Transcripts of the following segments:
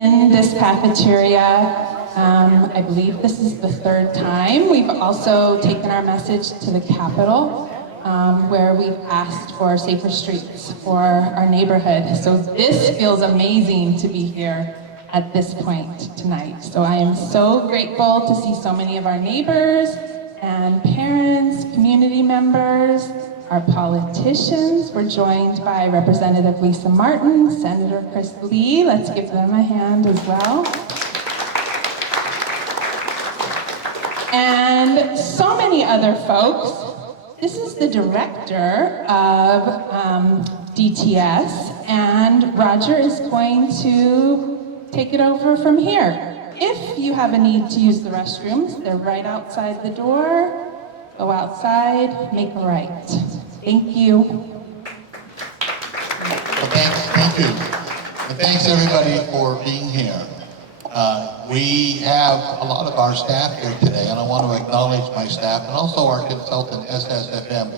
In this cafeteria, I believe this is the third time. We've also taken our message to the Capitol, where we've asked for safer streets for our neighborhood. So this feels amazing to be here at this point tonight. So I am so grateful to see so many of our neighbors and parents, community members, our politicians. We're joined by Representative Lisa Martin, Senator Chris Lee. Let's give them a hand as well. And so many other folks. This is the director of DTS, and Roger is going to take it over from here. If you have a need to use the restrooms, they're right outside the door. Go outside, make a right. Thank you. Well, thank you. And thanks everybody for being here. We have a lot of our staff here today, and I want to acknowledge my staff and also our consultant, SSFM.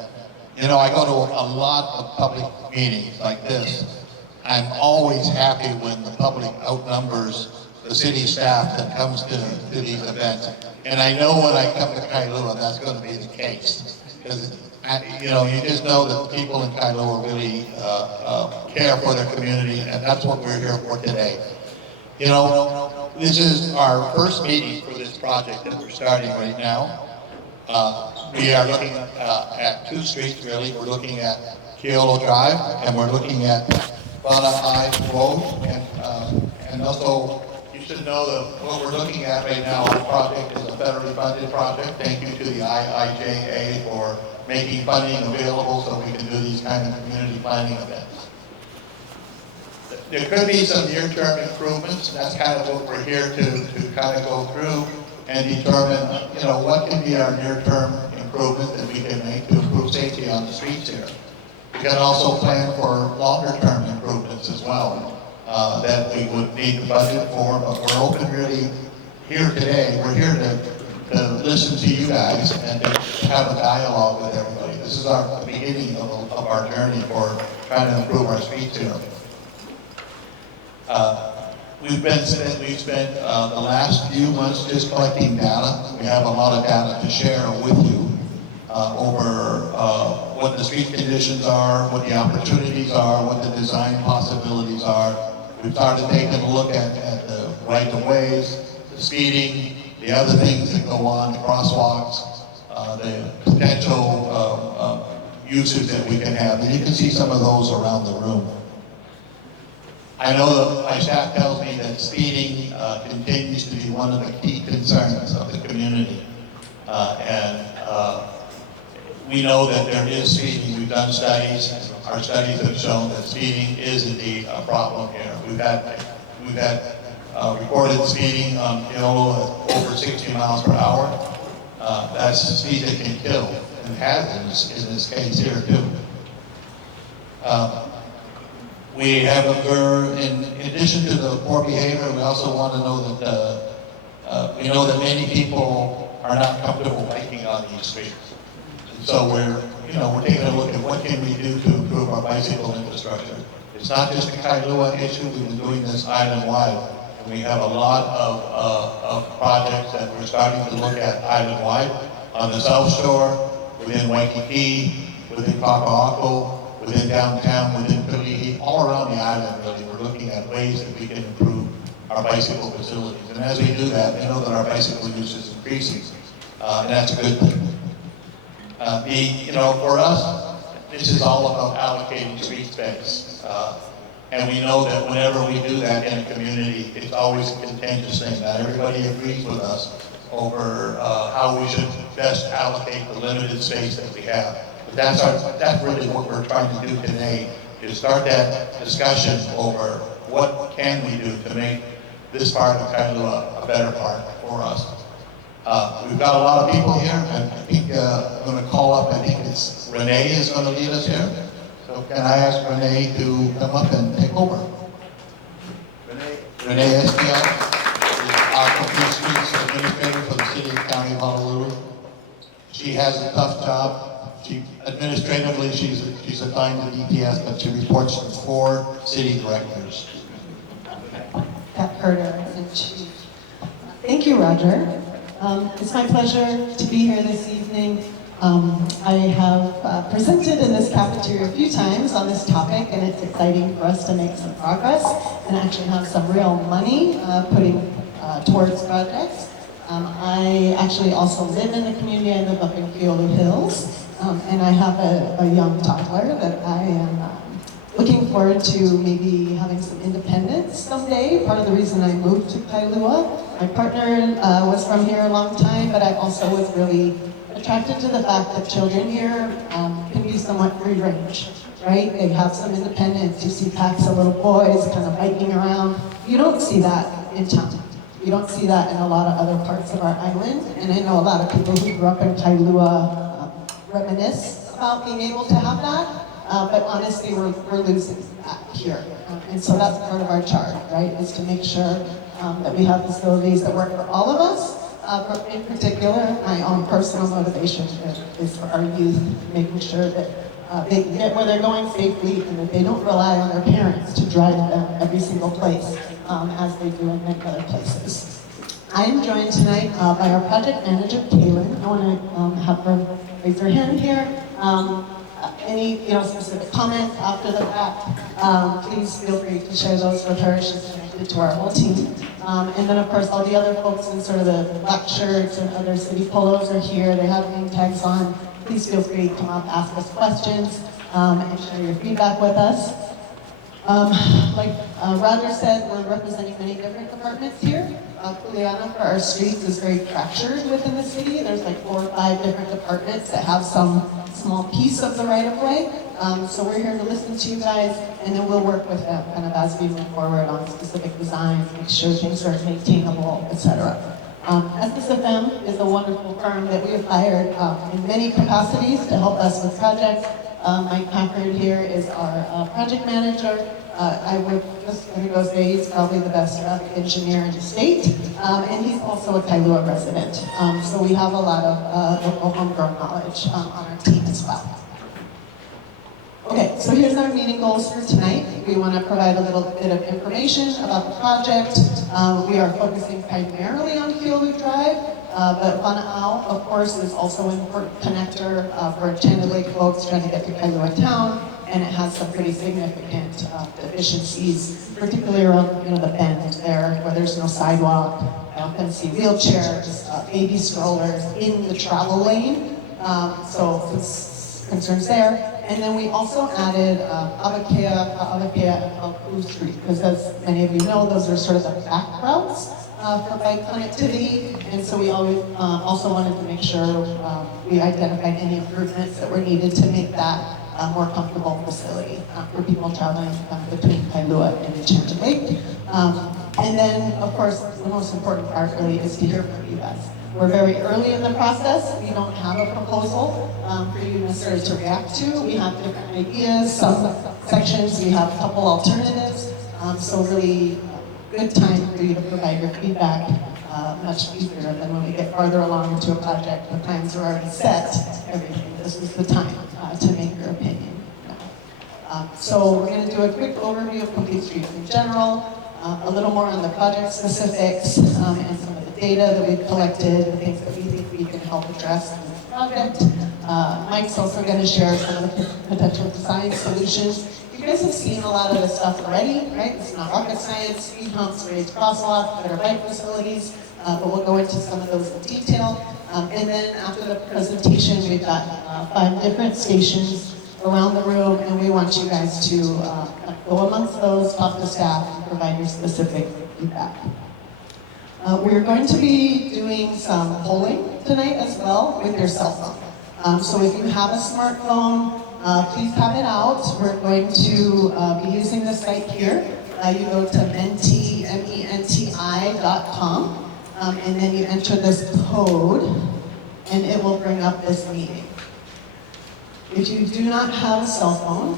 You know, I go to a lot of public meetings like this. I'm always happy when the public outnumbers the city staff that comes to these events. And I know when I come to Kailua, that's going to be the case. Because, you know, you just know that people in Kailua really care for their community, and that's what we're here for today. You know, this is our first meeting for this project that we're starting right now. We are looking at two streets, really. We're looking at Keolu Drive, and we're looking at Kailua Road, and also, you should know that what we're looking at right now, the project is a federally funded project. Thank you to the IIJA for making funding available so we can do these kind of community planning events. There could be some near-term improvements. That's kind of what we're here to kind of go through and determine, you know, what can be our near-term improvement that we can make to improve safety on the streets here. We can also plan for longer-term improvements as well that we would need to budget for, but we're open really here today. We're here to listen to you guys and to have a dialogue with everybody. This is the beginning of our journey for trying to improve our streets here. We've spent the last few months just collecting data. We have a lot of data to share with you over what the street conditions are, what the opportunities are, what the design possibilities are. We've started taking a look at the right-of-ways, the speeding, the other things that go on, the crosswalks, the potential uses that we can have. And you can see some of those around the room. I know that my staff tells me that speeding continues to be one of the key concerns of the community. We know that there is speeding. We've done studies. Our studies have shown that speeding is indeed a problem here. We've had recorded speeding on Keolu at over 60 miles per hour. That's speed that can kill, and has in this case here too. We have observed, in addition to the poor behavior, we also want to know that we know that many people are not comfortable biking on these streets. And so we're taking a look at what can we do to improve our bicycle infrastructure. It's not just a Kailua issue. We've been doing this island-wide, and we have a lot of projects that we're starting to look at island-wide on the South Shore, within Waikiki, within Kaka'ako, within downtown, within Kalihi, all around the island, really. We're looking at ways that we can improve our bicycle facilities. And as we do that, we know that our bicycle use is increasing, and that's a good thing. For us, this is all about allocating street space. And we know that whenever we do that in a community, it's always a contentious thing. Not everybody agrees with us over how we should best allocate the limited space that we have. But that's really what we're trying to do today, is start that discussion over what can we do to make this part of Kailua a better part for us. We've got a lot of people here, and I think I'm going to call up, I think it's Renee is going to lead us here. So can I ask Renee to come up and take over? Renee Esquiel is our Complete Streets Administrator for the City and County of Honolulu. She has a tough job. Administratively, she's assigned to DTS, but she reports to 4 city directors. Recorder-in-Chief. Thank you, Roger. It's my pleasure to be here this evening. I have presented in this cafeteria a few times on this topic, and it's exciting for us to make some progress and actually have some real money putting towards projects. I actually also live in the community. I live up in Keolu Hills, and I have a young toddler that I am looking forward to maybe having some independence someday. Part of the reason I moved to Kailua. My partner was from here a long time, but I also was really attracted to the fact that children here can be somewhat free range, right? They have some independence. You see packs of little boys kind of biking around. You don't see that in town. You don't see that in a lot of other parts of our island. And I know a lot of people who grew up in Kailua reminisce about being able to have that. But honestly, we're losing that here. And so that's part of our charge, right? Is to make sure that we have facilities that work for all of us. In particular, my own personal motivation is for our youth, making sure that they can get where they're going safely and that they don't rely on their parents to drive them every single place as they do in many other places. I am joined tonight by our project manager, Kaylin. I want to have her raise her hand here. Any specific comments after the fact, please feel free to share those with her. She's connected to our whole team. And then of course all the other folks in sort of the black shirts and other city polos are here. They have name tags on. Please feel free to come up, ask us questions, and share your feedback with us. Like Roger said, we're representing many different departments here. Kuleana for our streets is very fractured within the city. There's like 4 or 5 different departments that have some small piece of the right-of-way. So we're here to listen to you guys, and then we'll work with them kind of as we move forward on specific designs, make sure things are maintainable, etc. SSFM is a wonderful firm that we have hired in many capacities to help us with projects. Mike Packard here is our project manager. I would just going to go say he's probably the best traffic engineer in the state, and he's also a Kailua resident. So we have a lot of local homegrown knowledge on our team as well. Okay, so here's our meeting goals for tonight. We want to provide a little bit of information about the project. We are focusing primarily on Keolu Drive, but Vana'au, of course, is also an important connector for Channel Lake folks trying to get to Kailua town, and it has some pretty significant deficiencies, particularly around the bend there, where there's no sidewalk. I often see wheelchairs, baby strollers in the travel lane, so concerns there. And then we also added Awakea, Kaʻelepulu, and Kaʻelepulu Street, because as many of you know, those are sort of the back routes for bike connectivity. And so we always also wanted to make sure we identified any improvements that were needed to make that a more comfortable facility for people traveling between Kailua and Channel Lake. And then, of course, the most important part really is to hear from you guys. We're very early in the process. We don't have a proposal for you necessarily to react to. We have different ideas, some sections, we have a couple alternatives. So really good time for you to provide your feedback, much easier than when we get farther along into a project. The plans are already set, everything. This is the time to make your opinion. So we're going to do a quick overview of Complete Streets in general, a little more on the project specifics, and some of the data that we've collected, the things that we think we can help address in this project. Mike's also going to share some of the potential design solutions. You guys have seen a lot of this stuff already, right? It's not rocket science, speed humps, raised crosswalks, better bike facilities, but we'll go into some of those in detail. And then after the presentation, we've got 5 different stations around the room, and we want you guys to go amongst those, talk to staff, and provide your specific feedback. We're going to be doing some polling tonight as well with your cell phone. So if you have a smartphone, please have it out. We're going to be using the site here. You go to menti.com, and then you enter this code, and it will bring up this meeting. If you do not have a cell phone,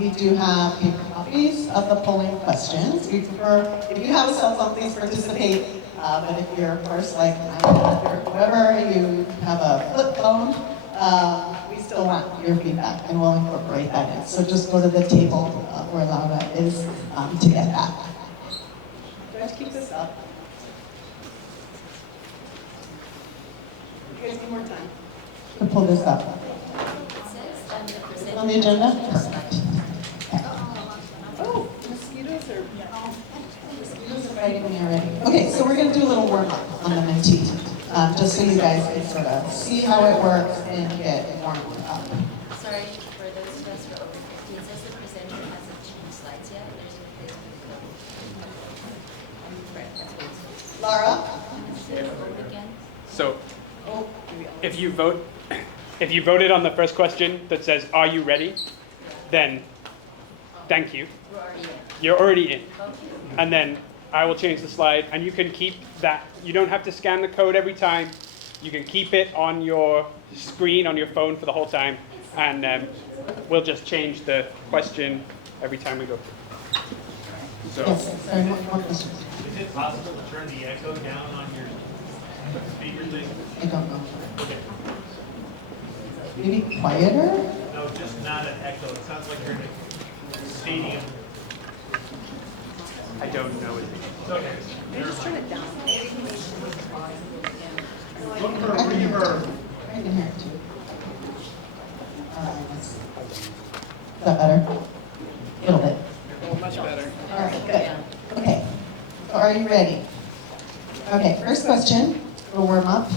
we do have paper copies of the polling questions. We prefer, if you have a cell phone, please participate. But if you're, of course, like iPad or whoever, you have a flip phone, we still want your feedback, and we'll incorporate that in. So just go to the table where Laura is to get that. Good. up. You guys need more time to pull this up. Is it on the agenda? Perfect. Okay. Oh, mosquitoes are biting me already. Okay, so we're going to do a little warm up on the Mentee, just so you guys can sort of see how it works and get warmed up. Sorry, for those of us who are over 50, it says the presenter hasn't changed slides yet. There's a place for the code. Laura? Vote again. So, if you voted on the first question that says, "Are you ready?" then thank you. Where are you? You're already in. Okay. And then I will change the slide, and you can keep that. You don't have to scan the code every time. You can keep it on your screen on your phone for the whole time, and we'll just change the question every time we go through. So, Yes, sorry, more questions. Is it possible to turn the echo down on your speaker thing? I don't know. Maybe quieter? No, just not an echo. It sounds like you're in a stadium. I don't know it. Okay. Just turn it down. Look for a reverb. I can hear it too. Is that better? A little bit. Much better. All right, good. Okay, so are you ready? Okay, first question, we'll warm up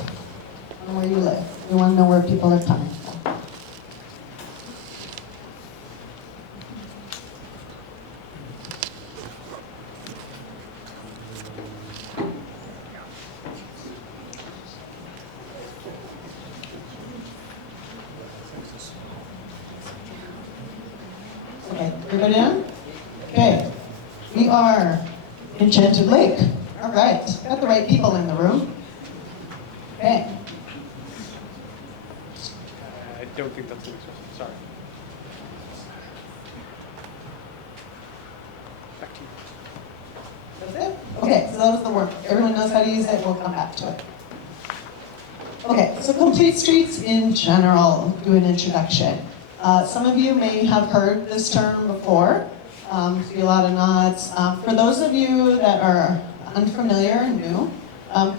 on where you live. We want to know where people are coming from. Okay, everybody in? Okay, we are Enchanted Lake. All right, got the right people in the room. Okay, I don't think that's the next question. Sorry. Back to you. that's it? Okay, so that was the work. Everyone knows how to use it, we'll come back to it. Okay, so complete streets in general, do an introduction. Some of you may have heard this term before, see a lot of nods. For those of you that are unfamiliar and new,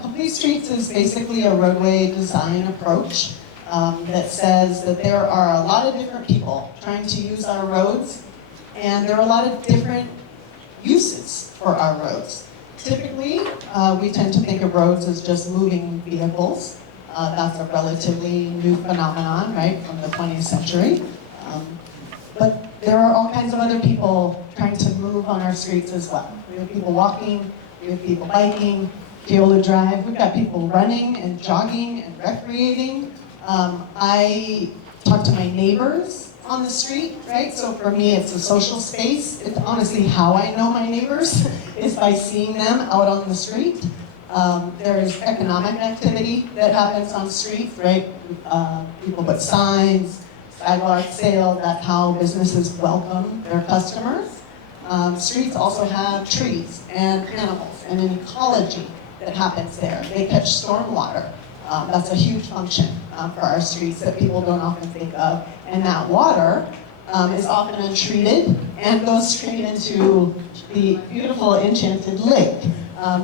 complete streets is basically a roadway design approach that says that there are a lot of different people trying to use our roads, and there are a lot of different uses for our roads. Typically, we tend to think of roads as just moving vehicles. That's a relatively new phenomenon, right, from the 20th century. But there are all kinds of other people trying to move on our streets as well. We have people walking, we have people biking, Keolu Drive, we've got people running and jogging and recreating. I talk to my neighbors on the street, right? So for me, it's a social space. It's honestly how I know my neighbors, is by seeing them out on the street. There's economic activity that happens on streets, right? People put signs, sidewalk sale, that's how businesses welcome their customers. Streets also have trees and animals and an ecology that happens there. They catch stormwater. That's a huge function for our streets that people don't often think of. And that water is often untreated and goes straight into the beautiful Enchanted Lake.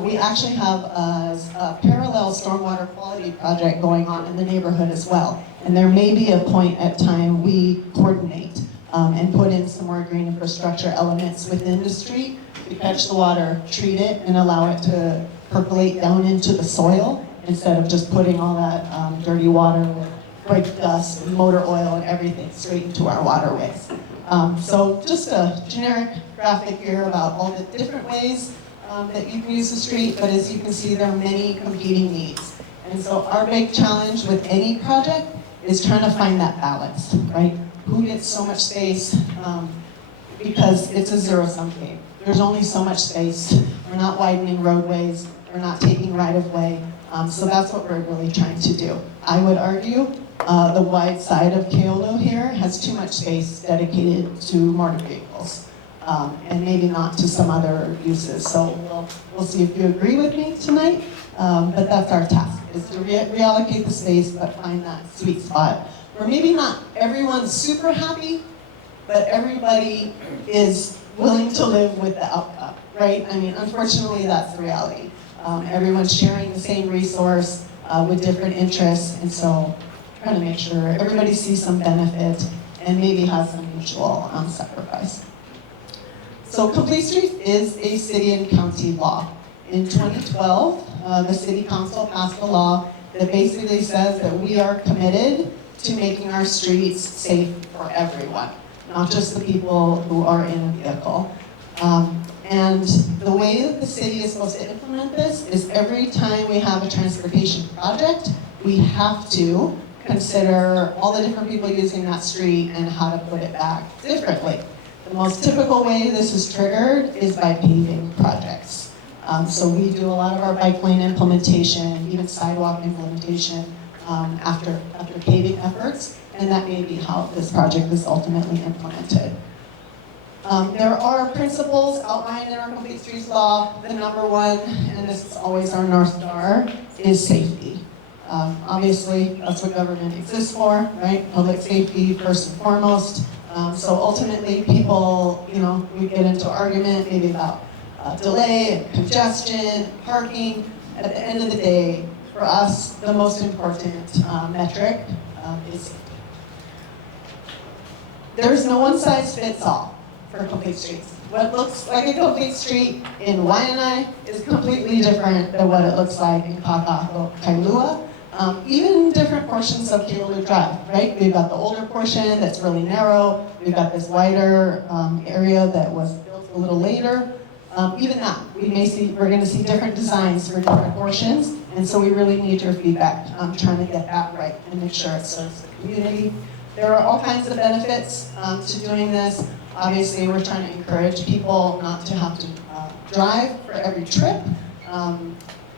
We actually have a parallel stormwater quality project going on in the neighborhood as well. And there may be a point at time we coordinate and put in some more green infrastructure elements within the street to catch the water, treat it, and allow it to percolate down into the soil instead of just putting all that dirty water with brake dust and motor oil and everything straight into our waterways. So just a generic graphic here about all the different ways that you can use the street, but as you can see, there are many competing needs. And so our big challenge with any project is trying to find that balance, right? Who gets so much space? Because it's a zero-sum game. There's only so much space. We're not widening roadways. We're not taking right-of-way. So that's what we're really trying to do. I would argue the wide side of Keolu here has too much space dedicated to motor vehicles. And maybe not to some other uses. So we'll see if you agree with me tonight, but that's our task, is to reallocate the space, but find that sweet spot where maybe not everyone's super happy, but everybody is willing to live with the outcome, right? I mean, unfortunately, that's the reality. Everyone's sharing the same resource with different interests, and so trying to make sure everybody sees some benefit and maybe has some mutual sacrifice. So Complete Streets is a city and county law. In 2012, the city council passed a law that basically says that we are committed to making our streets safe for everyone, not just the people who are in a vehicle. And the way that the city is supposed to implement this is every time we have a transportation project, we have to consider all the different people using that street and how to put it back differently. The most typical way this is triggered is by paving projects. So we do a lot of our bike lane implementation, even sidewalk implementation after paving efforts, and that may be how this project is ultimately implemented. There are principles outlined in our Complete Streets law. The number one, and this is always our North Star, is safety. Obviously, that's what government exists for, right? Public safety first and foremost. So ultimately, people, we get into argument maybe about delay, and congestion, parking. At the end of the day, for us, the most important metric is safety. There's no one size fits all for complete streets. What looks like a complete street in Waianae is completely different than what it looks like in Kaka'ako, Kailua. Even different portions of Keolu Drive, right? We've got the older portion that's really narrow. We've got this wider area that was built a little later. Even that, we're going to see different designs for different portions, and so we really need your feedback. Trying to get that right and make sure it serves the community. There are all kinds of benefits to doing this. Obviously, we're trying to encourage people not to have to drive for every trip,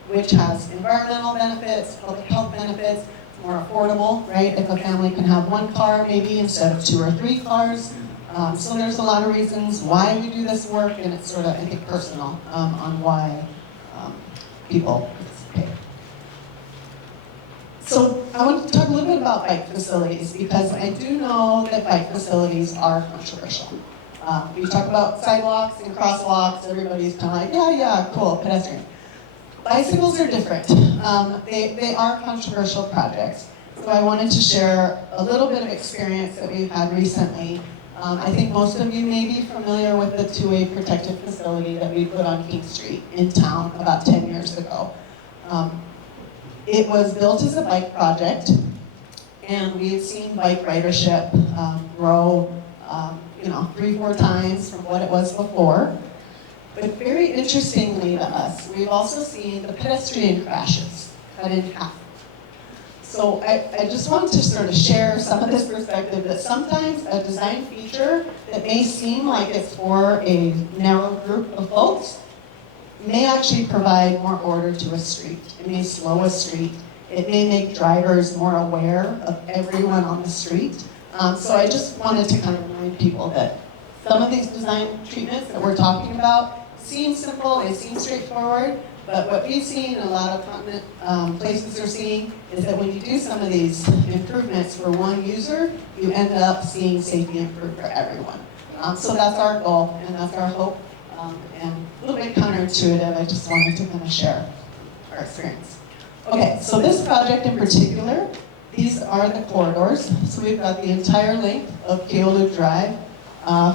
which has environmental benefits, public health benefits. It's more affordable, right? If a family can have one car maybe instead of 2 or 3 cars. So there's a lot of reasons why we do this work, and it's sort of, I think, personal on why people participate. So I want to talk a little bit about bike facilities, because I do know that bike facilities are controversial. We talk about sidewalks and crosswalks, everybody's kind of like, yeah, cool, pedestrian. Bicycles are different. They are controversial projects. So I wanted to share a little bit of experience that we've had recently. I think most of you may be familiar with the two-way protected facility that we put on King Street in town about 10 years ago. It was built as a bike project, and we've seen bike ridership grow 3-4 times from what it was before. But very interestingly to us, we've also seen the pedestrian crashes cut in half. So I just wanted to sort of share some of this perspective that sometimes a design feature that may seem like it's for a narrow group of folks may actually provide more order to a street. It may slow a street. It may make drivers more aware of everyone on the street. So I just wanted to kind of remind people that some of these design treatments that we're talking about seem simple, they seem straightforward, but what we've seen in a lot of continent places are seeing is that when you do some of these improvements for one user, you end up seeing safety improve for everyone. So that's our goal, and that's our hope, and a little bit counterintuitive. I just wanted to kind of share our experience. Okay, so this project in particular, these are the corridors. So we've got the entire length of Keolu Drive,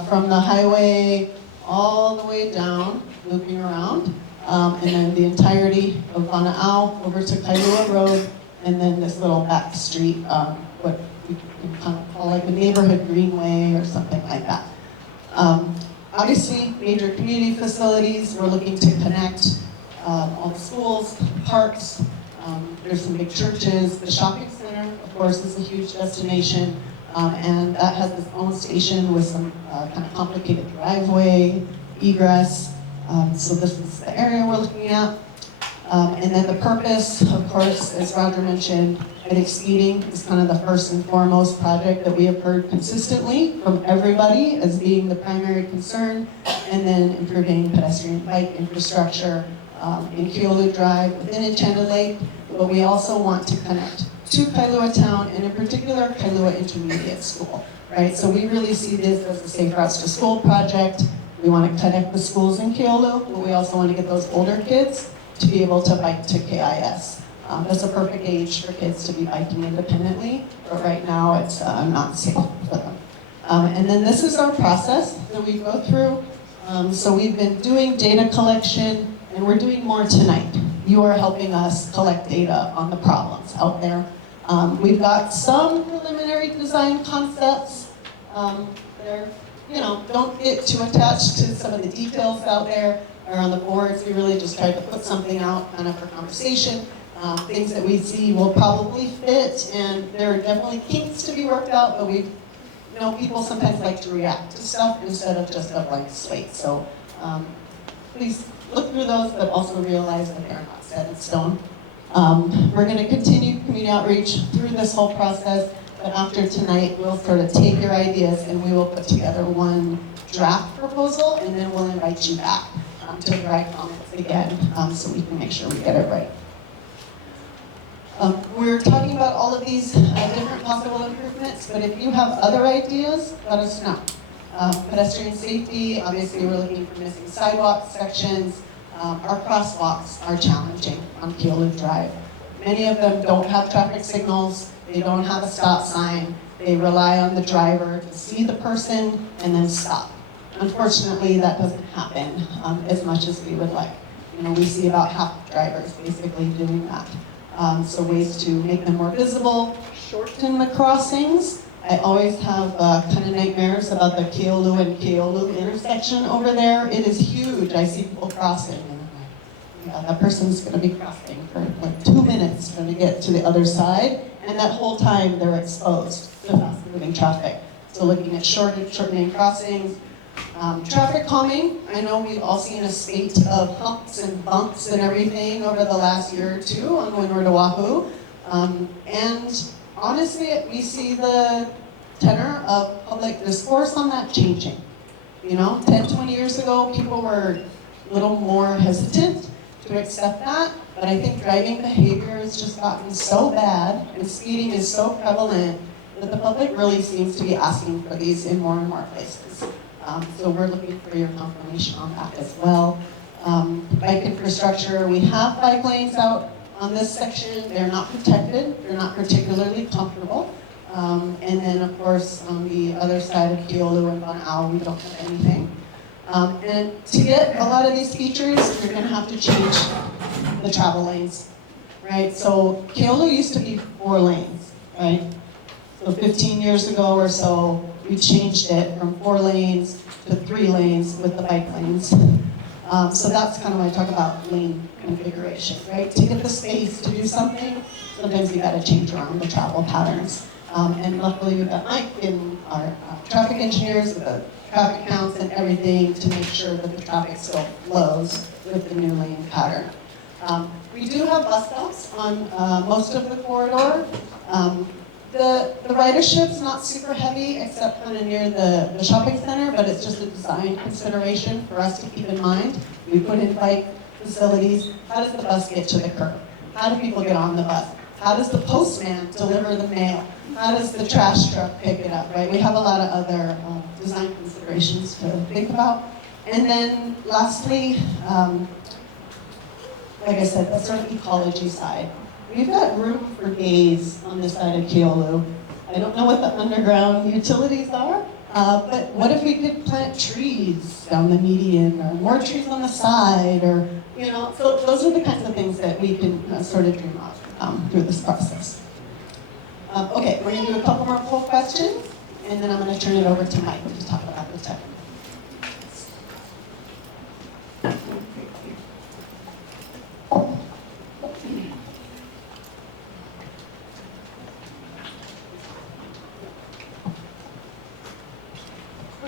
from the highway all the way down, looping around, and then the entirety of Vana'au over to Kailua Road, and then this little back street, what we can kind of call like a neighborhood greenway or something like that. Obviously, major community facilities, we're looking to connect all the schools, parks, there's some big churches. The shopping center, of course, is a huge destination, and that has its own station with some kind of complicated driveway, egress. So this is the area we're looking at. And then the purpose, of course, as Roger mentioned, I think speeding is kind of the first and foremost project that we have heard consistently from everybody as being the primary concern, and then improving pedestrian bike infrastructure in Keolu Drive within Enchanted Lake, but we also want to connect to Kailua Town, and in particular, Kailua Intermediate School, right? So we really see this as a Safe Routes to School project, We want to connect the schools in Keolu, but we also want to get those older kids to be able to bike to KIS. That's a perfect age for kids to be biking independently, but right now it's not safe for them. And then this is our process that we go through. So we've been doing data collection, and we're doing more tonight. You are helping us collect data on the problems out there. We've got some preliminary design concepts. Don't get too attached to some of the details out there or on the boards. We really just tried to put something out kind of for conversation. Things that we see will probably fit, and there are definitely kinks to be worked out, but people sometimes like to react to stuff instead of just a blank slate. So please look through those, but also realize that they're not set in stone. We're going to continue community outreach through this whole process, but after tonight, we'll sort of take your ideas and we will put together one draft proposal, and then we'll invite you back to provide comments again so we can make sure we get it right. We're talking about all of these different possible improvements, but if you have other ideas, let us know. Pedestrian safety, obviously we're looking for missing sidewalk sections. Our crosswalks are challenging on Keolu Drive. Many of them don't have traffic signals, they don't have a stop sign, they rely on the driver to see the person and then stop. Unfortunately, that doesn't happen as much as we would like. We see about half the drivers basically doing that. So ways to make them more visible, shorten the crossings. I always have kind of nightmares about the Keolu and Keolu intersection over there. It is huge. I see people crossing, and I'm like, yeah, that person's going to be crossing for like 2 minutes trying to get to the other side, and that whole time they're exposed to fast-moving traffic. So looking at shortening crossings, traffic calming. I know we've all seen a spate of humps and bumps and everything over the last year or two on Windward Oahu. And honestly, we see the tenor of public discourse on that changing. 10, 20 years ago, people were a little more hesitant to accept that, but I think driving behavior has just gotten so bad and speeding is so prevalent that the public really seems to be asking for these in more and more places. So we're looking for your confirmation on that as well. Bike infrastructure, we have bike lanes out on this section. They're not protected, they're not particularly comfortable. And then of course, on the other side of Keolu and Bana'au, we don't have anything. And to get a lot of these features, you're gonna have to change the travel lanes, right? So Keolu used to be 4 lanes, right? So 15 years ago or so, we changed it from 4 lanes to 3 lanes with the bike lanes. So that's kind of when I talk about lane configuration, right? To get the space to do something, sometimes you gotta change around the travel patterns. And luckily we've got Mike and our traffic engineers with the traffic counts and everything to make sure that the traffic still flows with the new lane pattern. We do have bus stops on most of the corridor. The ridership's not super heavy except kind of near the shopping center, but it's just a design consideration for us to keep in mind. We put in bike facilities. How does the bus get to the curb? How do people get on the bus? How does the postman deliver the mail? How does the trash truck pick it up, right? We have a lot of other design considerations to think about. And then lastly, like I said, the sort of ecology side. We've got room for days on this side of Keolu. I don't know what the underground utilities are, but what if we could plant trees down the median, or more trees on the side, or, so those are the kinds of things that we can sort of dream of through this process. Okay, we're gonna do a couple more poll questions, and then I'm gonna turn it over to Mike to talk about the tech.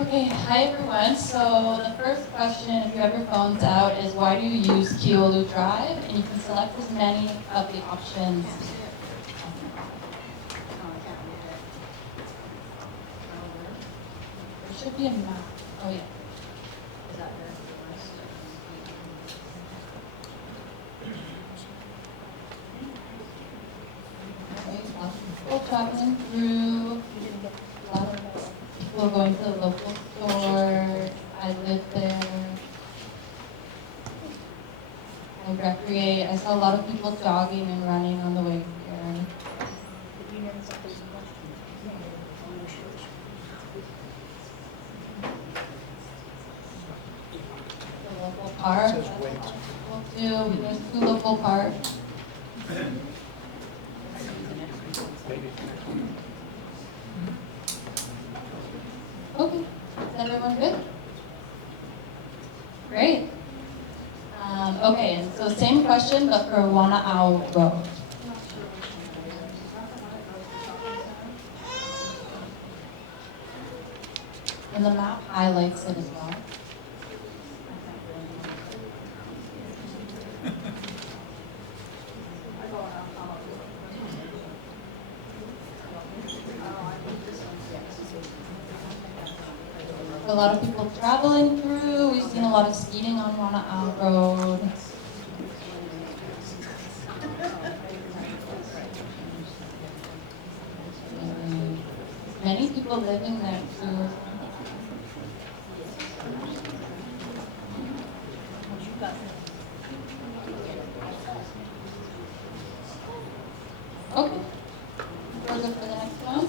Okay, hi everyone. So the first question, if you have your phones out, is why do you use Keolu Drive? And you can select as many of the options. There should be a map. Oh yeah. Okay, lots of people traveling through. A lot of people going to the local store. I live there. recreate. I saw a lot of people jogging and running on the way here. The local park. There's two local parks. Okay, is everyone good? Great. Okay, and so same question, but for Wana'au Road. And the map highlights it as well. A lot of people traveling through. We've seen a lot of speeding on Wana'au Road. Many people living there too. Okay. We're good for the next one.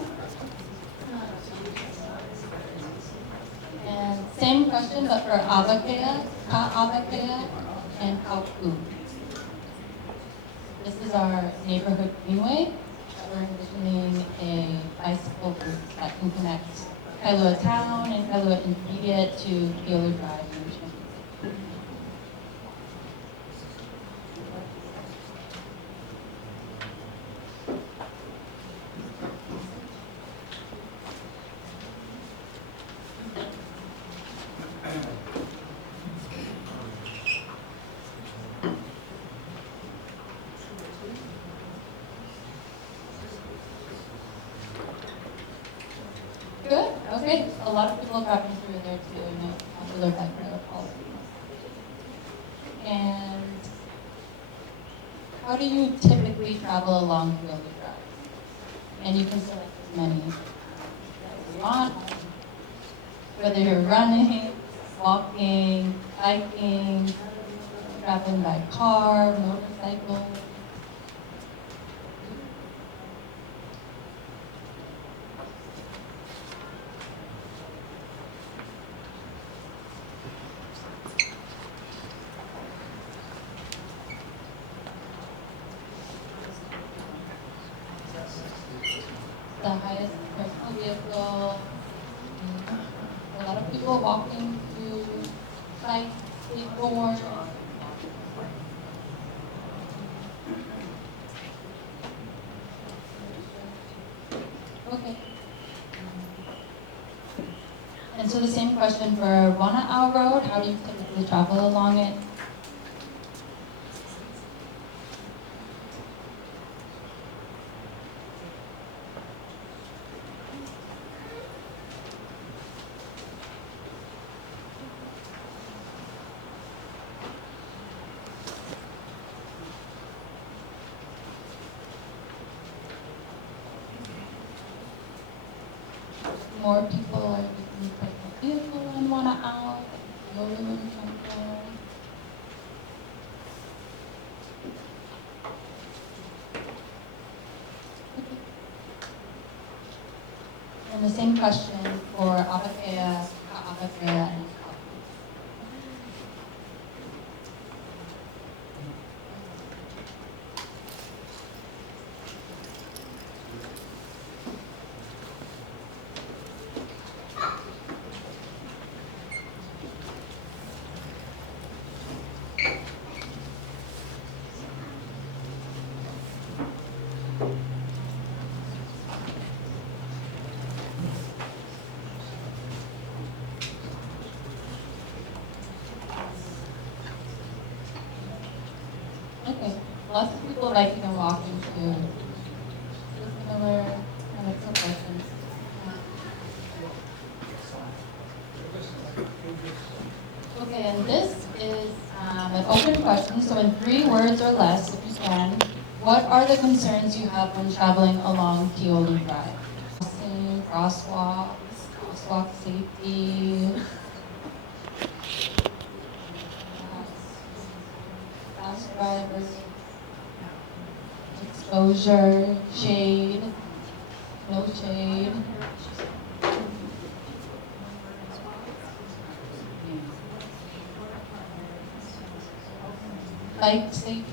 And same question, but for Abakea, Ka'Abakea, and Kauku. This is our neighborhood greenway. We're envisioning a bicycle route that can connect Kailua Town and Kailua Intermediate to Keolu Drive. Good. Okay. A lot of people driving through there too, and it's popular vehicular policy. And how do you typically travel along Keolu Drive? And you can select as many as you want, whether you're running, walking, biking, traveling by car, motorcycle. The highest personal vehicle. A lot of people walking to bike, skateboard. Okay. And so the same question for Wana'au Road. How do you typically travel along it? More people are using personal vehicle in Wana'au, Keolu Temple. And the same question for Abakea, Ka'Abakea, and Kauku. Okay, lots of people biking and walking too. Similar kind of proportions. Okay, and this is an open question, so in 3 words or less, if you can, what are the concerns you have when traveling along Keolu Drive? Crosswalks, crosswalk safety, fast drivers. Exposure, shade, no shade. Bike safety,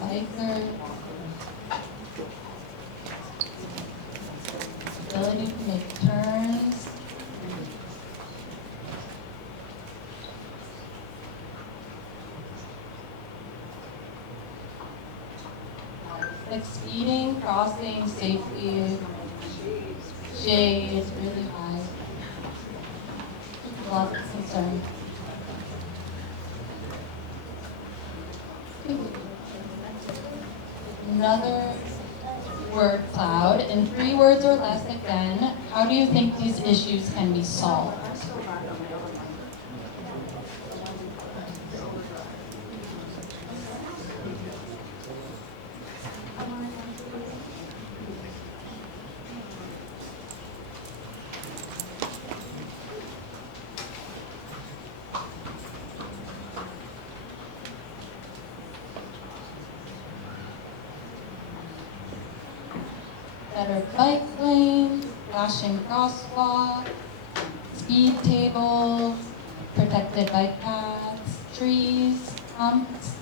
biker, ability to make turns, like speeding, crossing, safety, shade is really high. A lot of concern. Another word cloud, in 3 words or less again, how do you think these issues can be solved? Better bike lanes, flashing crosswalks, speed tables, protected bike paths, trees, humps,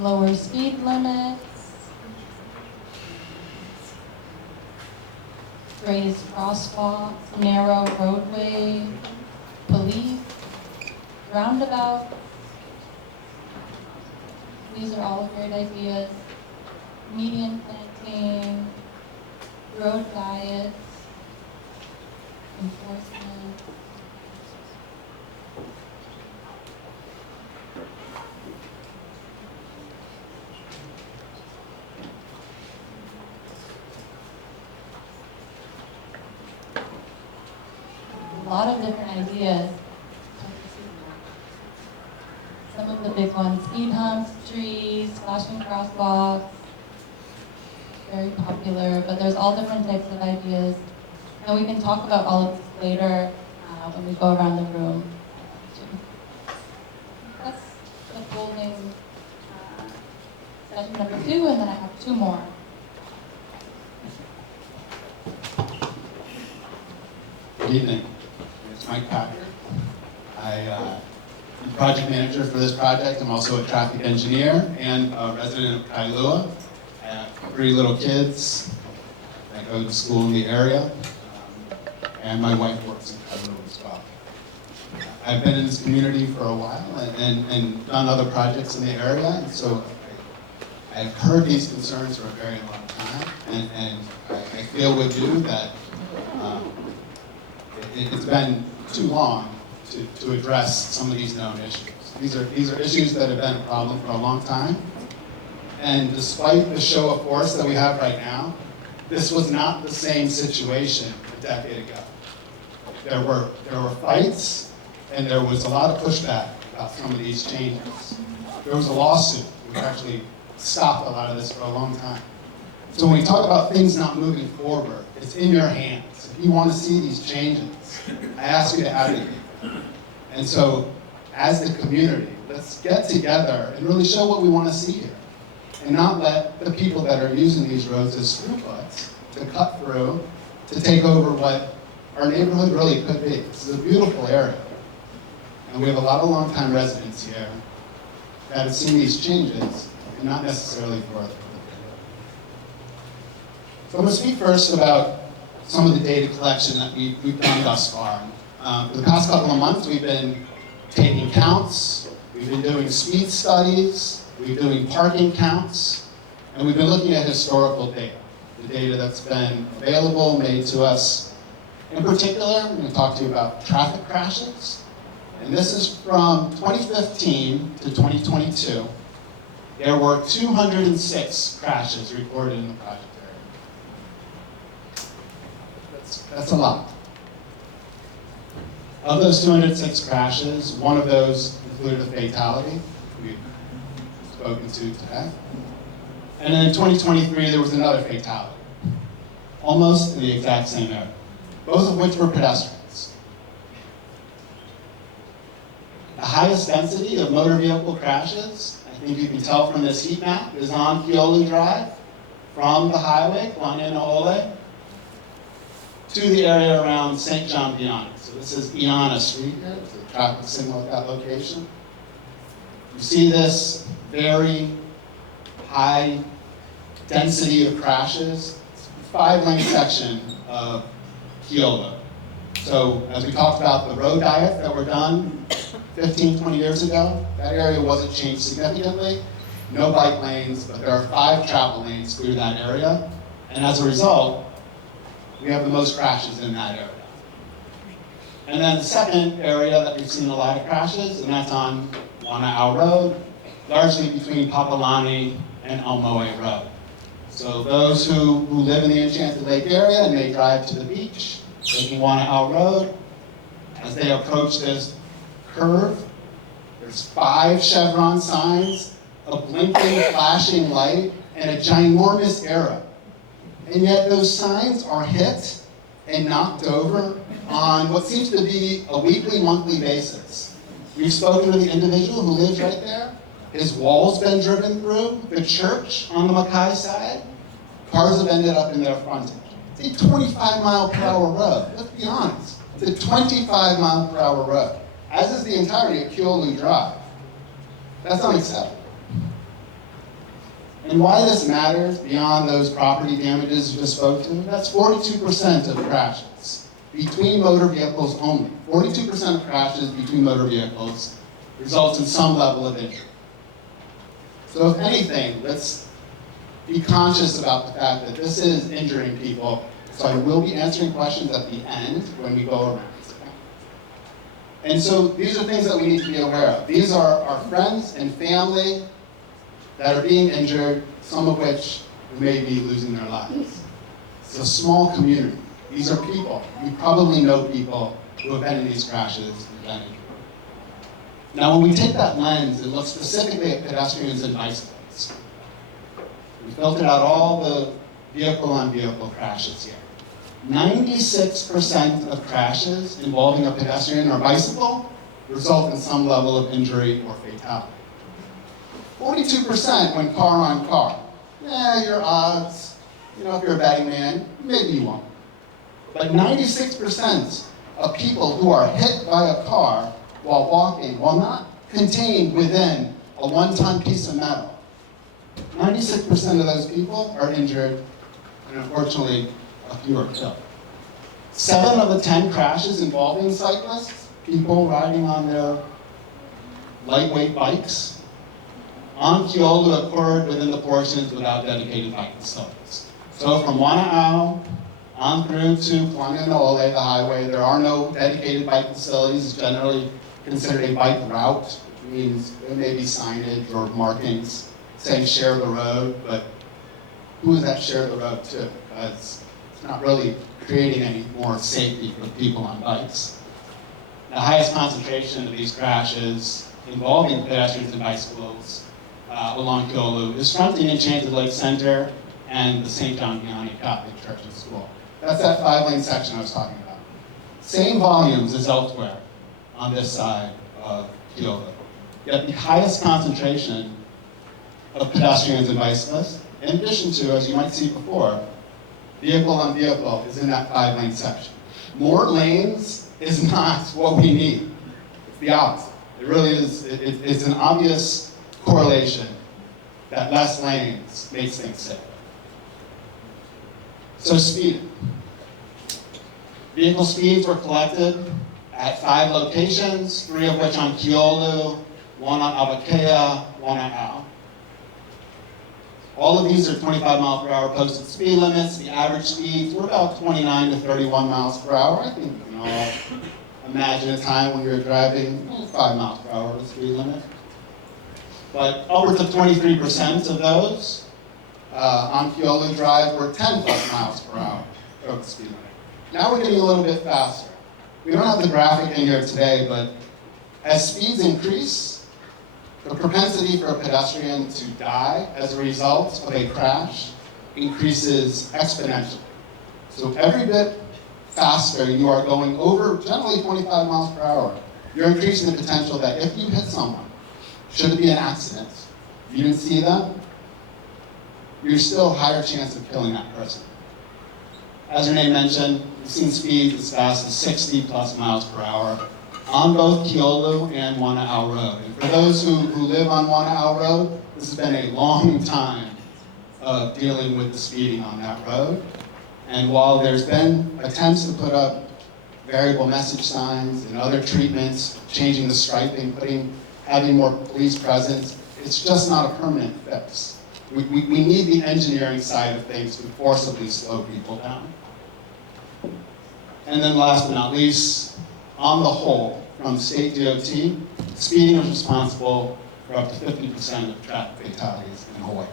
lower speed limits, raised crosswalks, narrow roadway, police, roundabout. These are all great ideas. Median planting, road diets, enforcement. A lot of different ideas. Some of the big ones, speed humps, trees, flashing crosswalks, very popular, but there's all different types of ideas. And we can talk about all of this later when we go around the room. That's the holding session number 2, and then I have 2 more. Good evening. It's Mike Packard. I'm the project manager for this project. I'm also a traffic engineer and a resident of Kailua. I have 3 little kids that go to school in the area, and my wife works in Kailua as well. I've been in this community for a while and done other projects in the area, and so I've heard these concerns for a very long time, and I feel with you that it's been too long to address some of these known issues. These are issues that have been a problem for a long time. And despite the show of force that we have right now, this was not the same situation a decade ago. There were fights, and there was a lot of pushback about some of these changes. There was a lawsuit which actually stopped a lot of this for a long time. So when we talk about things not moving forward, it's in your hands. If you want to see these changes, I ask you to advocate. And so, as the community, let's get together and really show what we want to see here. And not let the people that are using these roads as throughputs to cut through, to take over what our neighborhood really could be. This is a beautiful area. And we have a lot of longtime residents here that have seen these changes, and not necessarily for the So I'm going to speak first about some of the data collection that we've done thus far. For the past couple of months, we've been taking counts, we've been doing speed studies, we've been doing parking counts, and we've been looking at historical data, the data that's been available, made to us. In particular, I'm going to talk to you about traffic crashes, and this is from 2015 to 2022. There were 206 crashes reported in the project area. That's a lot. Of those 206 crashes, one of those included a fatality we've spoken to today. And then in 2023, there was another fatality, almost in the exact same area, both of which were pedestrians. The highest density of motor vehicle crashes, I think you can tell from this heat map, is on Keolu Drive, from the highway, Kaʻelepulu, to the area around St. John Vianney. So this is Iana Street here, it's a traffic signal at that location. You see this very high density of crashes. It's a 5-lane section of Keolu. So as we talked about the road diets that were done 15, 20 years ago, that area wasn't changed significantly. No bike lanes, but there are 5 travel lanes through that area. And as a result, we have the most crashes in that area. And then the second area that we've seen a lot of crashes, and that's on Wana'au Road, largely between Papalani and Aumoe Road. So those who live in the Enchanted Lake area and may drive to the beach, taking Wana'au Road, as they approach this curve, there's 5 chevron signs, a blinking, flashing light, and a ginormous arrow. And yet those signs are hit and knocked over on what seems to be a weekly, monthly basis. We've spoken to the individual who lives right there. His wall's been driven through. The church on the Mackay side, cars have ended up in their frontage. It's a 25-mile-per-hour road. Let's be honest. It's a 25-mile-per-hour road, as is the entirety of Keolu Drive. That's unacceptable. And why this matters beyond those property damages you just spoke to, that's 42% of crashes between motor vehicles only. 42% of crashes between motor vehicles results in some level of injury. So if anything, let's be conscious about the fact that this is injuring people. So I will be answering questions at the end when we go around. And so these are things that we need to be aware of. These are our friends and family that are being injured, some of which may be losing their lives. It's a small community. These are people. You probably know people who have been in these crashes and been injured. Now, when we take that lens and look specifically at pedestrians and bicycles, we filtered out all the vehicle-on-vehicle crashes here. 96% of crashes involving a pedestrian or bicycle result in some level of injury or fatality. 42% when car on car. Yeah, your odds, if you're a betting man, maybe you won't. But 96% of people who are hit by a car while walking, while not contained within a 1-ton piece of metal, 96% of those people are injured, and unfortunately, a few are killed. 7 of the 10 crashes involving cyclists, people riding on their lightweight bikes, on Keolu occurred within the portions without dedicated bike facilities. So from Wana'au on through to Kailua, the highway, there are no dedicated bike facilities. It's generally considered a bike route, which means there may be signage or markings saying share the road, but who is that share the road to? Because it's not really creating any more safety for people on bikes. The highest concentration of these crashes involving pedestrians and bicycles along Keolu is fronting Enchanted Lake Center and the St. John Vianney Catholic Church and School. That's that 5-lane section I was talking about. Same volumes as elsewhere on this side of Keolu. Yet the highest concentration of pedestrians and bicyclists, in addition to, as you might see before, vehicle on vehicle is in that 5-lane section. More lanes is not what we need. It's the opposite. It really is, it's an obvious correlation that less lanes makes things safer. So speeding. Vehicle speeds were collected at 5 locations, 3 of which on Keolu, 1 on Awakea, 1 on Au. All of these are 25-mile-per-hour posted speed limits. The average speeds were about 29 to 31 miles per hour. I think we can all imagine a time when you're driving 5 miles per hour with the speed limit. But upwards of 23% of those on Keolu Drive were 10 plus miles per hour over the speed limit. Now we're getting a little bit faster. We don't have the graphic in here today, but as speeds increase, the propensity for a pedestrian to die as a result of a crash increases exponentially. So every bit faster you are going over generally 25 miles per hour, you're increasing the potential that if you hit someone, should it be an accident, you didn't see them, you're still a higher chance of killing that person. As Renee mentioned, we've seen speeds as fast as 60 plus miles per hour on both Keolu and Wana'au Road. And for those who live on Wana'au Road, this has been a long time of dealing with the speeding on that road. And while there's been attempts to put up variable message signs and other treatments, changing the striping, having more police presence, it's just not a permanent fix. We need the engineering side of things to forcibly slow people down. And then last but not least, on the whole, from state DOT, speeding is responsible for up to 50% of traffic fatalities in Hawaii.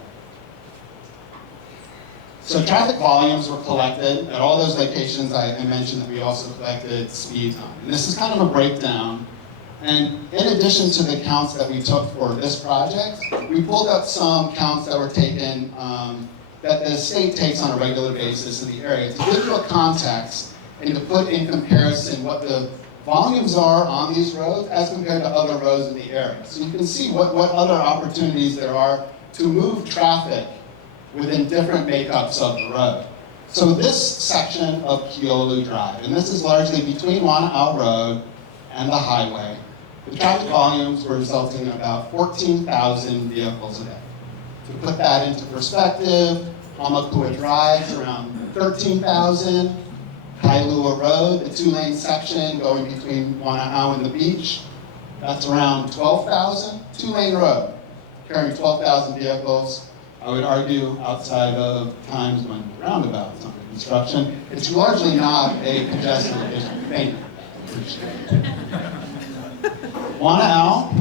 So traffic volumes were collected at all those locations I mentioned that we also collected speeds on. And this is kind of a breakdown. And in addition to the counts that we took for this project, we pulled up some counts that were taken that the state takes on a regular basis in the area to give you a context and to put in comparison what the volumes are on these roads as compared to other roads in the area. So you can see what other opportunities there are to move traffic within different makeups of the road. So this section of Keolu Drive, and this is largely between Wana'au Road and the highway, the traffic volumes were resulting in about 14,000 vehicles a day. To put that into perspective, Keolu Drive is around 13,000. Kailua Road, the two-lane section going between Wana'au and the beach, that's around 12,000. Two-lane road, carrying 12,000 vehicles. I would argue outside of times when roundabouts under construction, it's largely not a congested issue. Thank you. Wana'au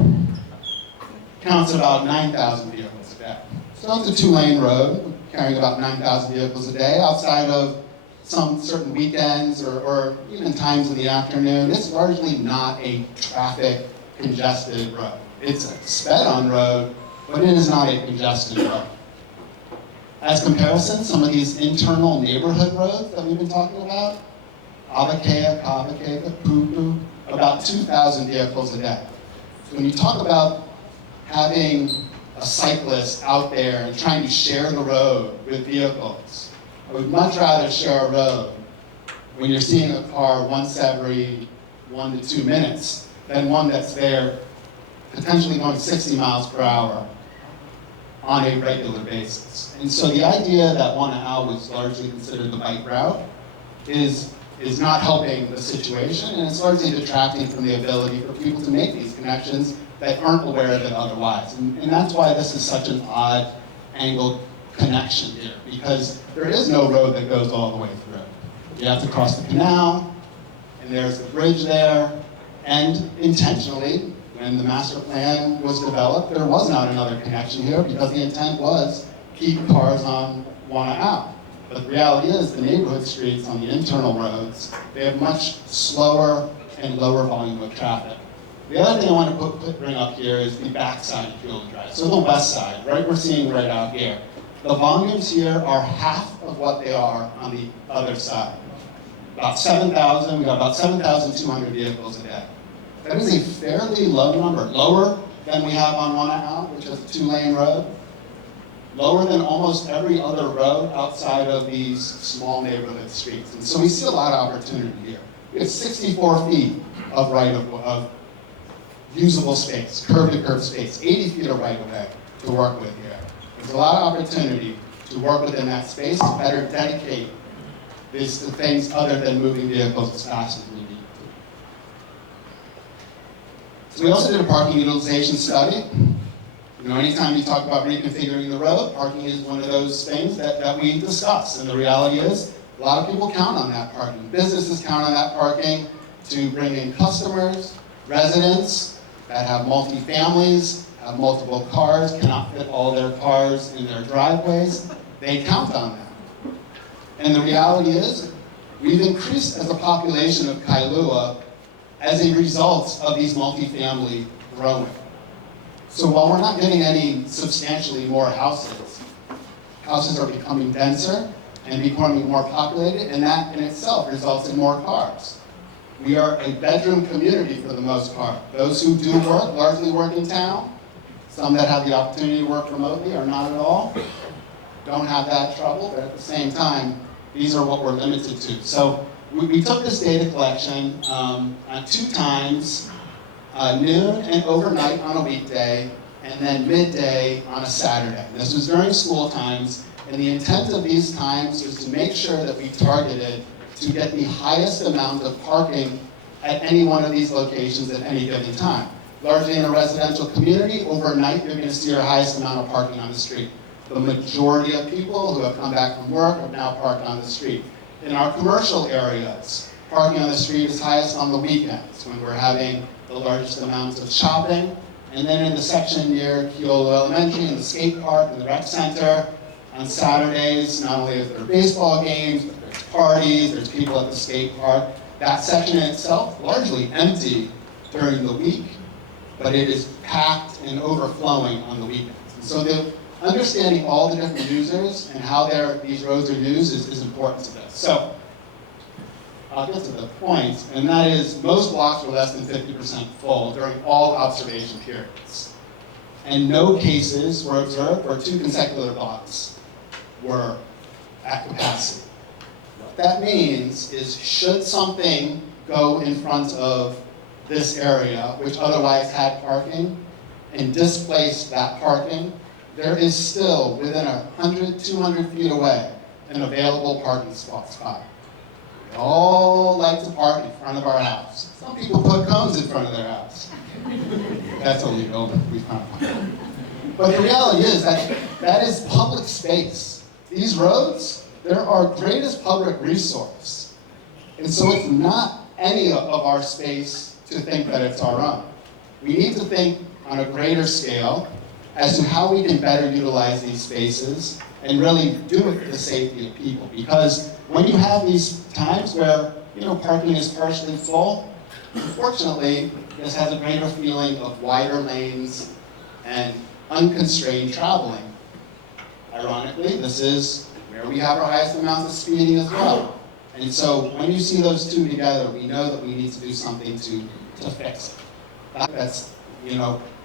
counts about 9,000 vehicles a day. So it's a two-lane road, carrying about 9,000 vehicles a day outside of some certain weekends or even times in the afternoon. It's largely not a traffic congested road. It's a sped-on road, but it is not a congested road. As comparison, some of these internal neighborhood roads that we've been talking about, Abakea, Kawakea, Pupu, about 2,000 vehicles a day. So when you talk about having a cyclist out there and trying to share the road with vehicles, I would much rather share a road when you're seeing a car once every 1 to 2 minutes than one that's there potentially going 60 miles per hour on a regular basis. And so the idea that Wana'au was largely considered the bike route is not helping the situation, and it's largely detracting from the ability for people to make these connections that aren't aware of it otherwise. And that's why this is such an odd angled connection here, because there is no road that goes all the way through. You have to cross the canal, and there's the bridge there, and intentionally, when the master plan was developed, there was not another connection here because the intent was keep cars on Wana'au. But the reality is the neighborhood streets on the internal roads, they have much slower and lower volume of traffic. The other thing I want to bring up here is the backside of Keolu Drive. So the west side, right, we're seeing right out here. The volumes here are half of what they are on the other side. About 7,000, we got about 7,200 vehicles a day. That is a fairly low number, lower than we have on Wana'au, which is a two-lane road, lower than almost every other road outside of these small neighborhood streets. And so we see a lot of opportunity here. We have 64 feet of usable space, curb-to-curb space, 80 feet of right-of-way to work with here. There's a lot of opportunity to work within that space to better dedicate this to things other than moving vehicles as fast as we need to. So we also did a parking utilization study. You know, anytime you talk about reconfiguring the road, parking is one of those things that we discuss. And the reality is, a lot of people count on that parking. Businesses count on that parking to bring in customers, residents that have multi-families, have multiple cars, cannot fit all their cars in their driveways. They count on that. And the reality is, we've increased as a population of Kailua as a result of these multifamily growing. So while we're not getting any substantially more houses, houses are becoming denser and becoming more populated, and that in itself results in more cars. We are a bedroom community for the most part. Those who do work, largely work in town. Some that have the opportunity to work remotely or not at all. Don't have that trouble, but at the same time, these are what we're limited to. So we took this data collection at 2 times, noon and overnight on a weekday, and then midday on a Saturday. This was during school times, and the intent of these times was to make sure that we targeted to get the highest amount of parking at any one of these locations at any given time. Largely in a residential community, overnight you're going to see your highest amount of parking on the street. The majority of people who have come back from work are now parked on the street. In our commercial areas, parking on the street is highest on the weekends when we're having the largest amounts of shopping. And then in the section near Keolu Elementary, in the skate park, in the rec center, on Saturdays, not only is there baseball games, but there's parties, there's people at the skate park. That section in itself, largely empty during the week, but it is packed and overflowing on the weekends. And so understanding all the different users and how these roads are used is important to this. So I'll get to the point, and that is most blocks were less than 50% full during all observation periods. And no cases were observed where 2 consecutive blocks were at capacity. What that means is should something go in front of this area, which otherwise had parking, and displace that parking, there is still, within 100, 200 feet away, an available parking spot. We all like to park in front of our house. Some people put cones in front of their house. That's illegal, but we found one. But the reality is that is public space. These roads, they're our greatest public resource. And so it's not any of our space to think that it's our own. We need to think on a greater scale as to how we can better utilize these spaces and really do it for the safety of people. Because when you have these times where parking is partially full, unfortunately, this has a greater feeling of wider lanes and unconstrained traveling. Ironically, this is where we have our highest amounts of speeding as well. And so when you see those two together, we know that we need to do something to fix it. That's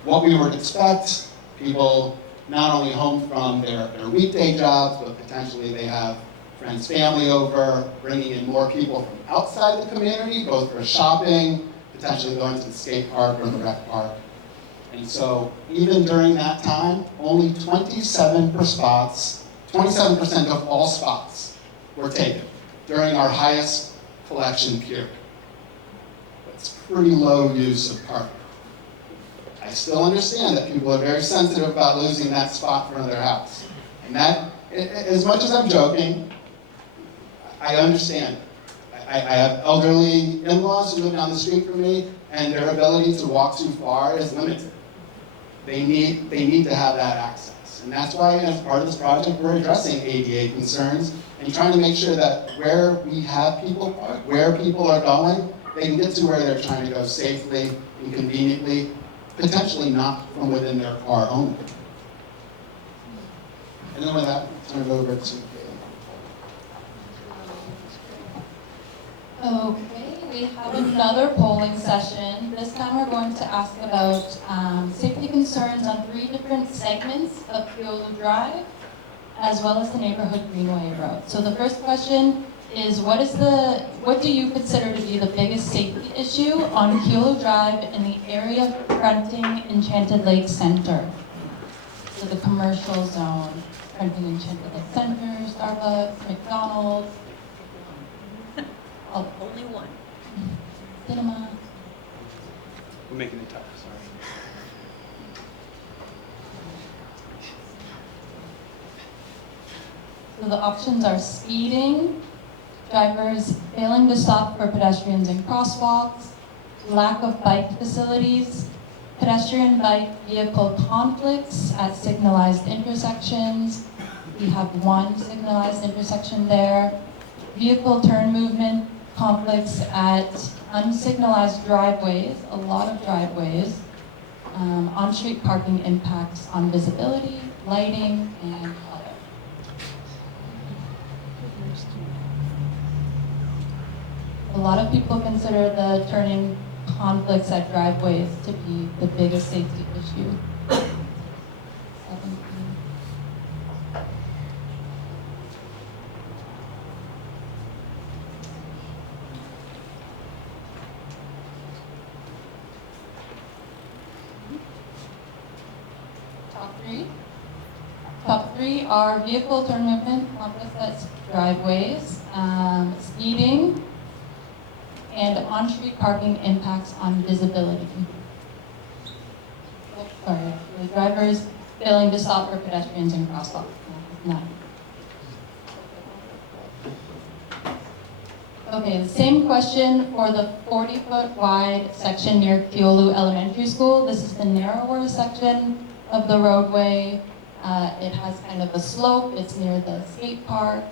what we would expect. People not only home from their weekday jobs, but potentially they have friends, family over, bringing in more people from outside the community, both for shopping, potentially going to the skate park or the rec park. And so even during that time, only 27% of all spots were taken during our highest collection period. That's pretty low use of parking. I still understand that people are very sensitive about losing that spot in front of their house. And that, as much as I'm joking, I understand. I have elderly in-laws who live down the street from me, and their ability to walk too far is limited. They need to have that access. And that's why, as part of this project, we're addressing ADA concerns and trying to make sure that where we have people park, where people are going, they can get to where they're trying to go safely and conveniently, potentially not from within their car only. And then with that, I'll turn it over to Kailua. Okay, we have another polling session. This time we're going to ask about safety concerns on 3 different segments of Keolu Drive, as well as the neighborhood Greenway Road. So the first question is, what do you consider to be the biggest safety issue on Keolu Drive in the area fronting Enchanted Lake Center? So the commercial zone, fronting Enchanted Lake Center, Starbucks, McDonald's. Only one. Cinema. We're making it tough, sorry. So the options are speeding, drivers failing to stop for pedestrians in crosswalks, lack of bike facilities, pedestrian bike vehicle conflicts at signalized intersections. We have 1 signalized intersection there. Vehicle turn movement conflicts at unsignalized driveways, a lot of driveways. On-street parking impacts on visibility, lighting, and color. The lot of people consider the turning conflicts at driveways to be the biggest safety issue. 17. Top three are vehicle turn movement conflicts at driveways, speeding, and on-street parking impacts on visibility. Oh, sorry, the drivers failing to stop for pedestrians and crosswalks. No. Okay, the same question for the 40-foot wide section near Keolu Elementary School. This is the narrower section of the roadway. It has kind of a slope. It's near the skate park.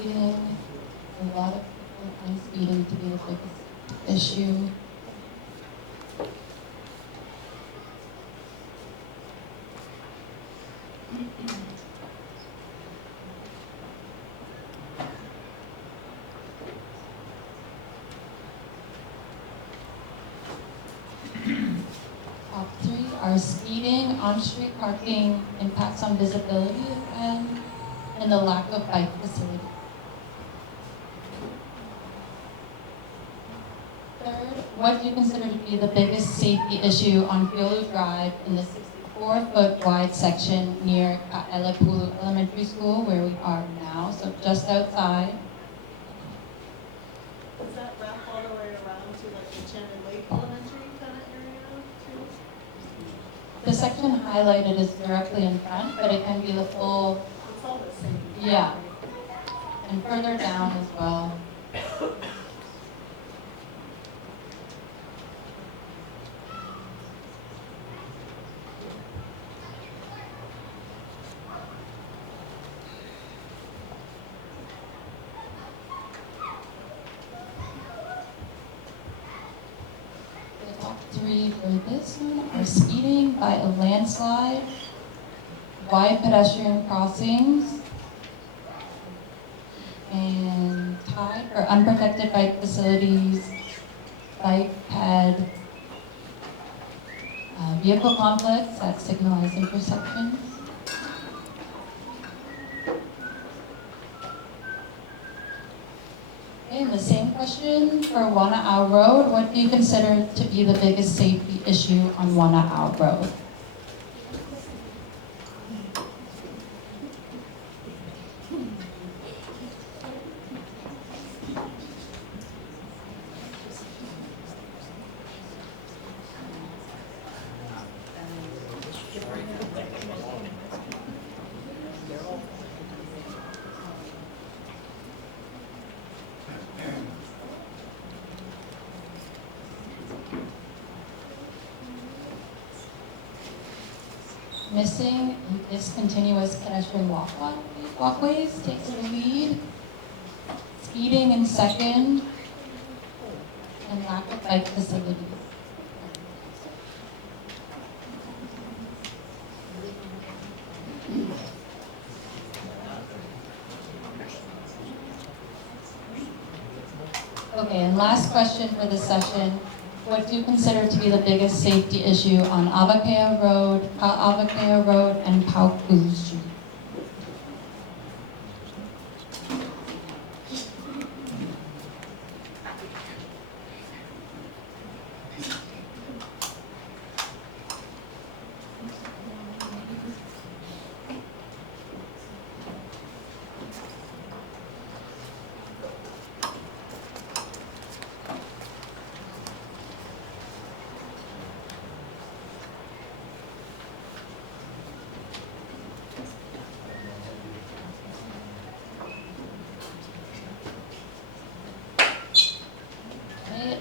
Speeding, a lot of people find speeding to be the biggest issue. Top three are speeding, on-street parking, impacts on visibility, and the lack of bike facility. Third, what do you consider to be the biggest safety issue on Keolu Drive in the 64-foot wide section near Kaʻelepulu Elementary School, where we are now, so just outside? Does that wrap all the way around to like the Shannon Lake Elementary kind of area too? The section highlighted is directly in front, but it can be the full, It's all the same. yeah, and further down as well. The top three for this one are speeding by a landslide, wide pedestrian crossings, and tied for unprotected bike facilities, bike ped, vehicle conflicts at signalized intersections. Okay, and the same question for Wana'au Road. What do you consider to be the biggest safety issue on Wana'au Road? Missing and discontinuous pedestrian walkways takes the lead. Speeding in second, and lack of bike facilities. Okay, and last question for this session. What do you consider to be the biggest safety issue on Avakea Road, and Pauku Street?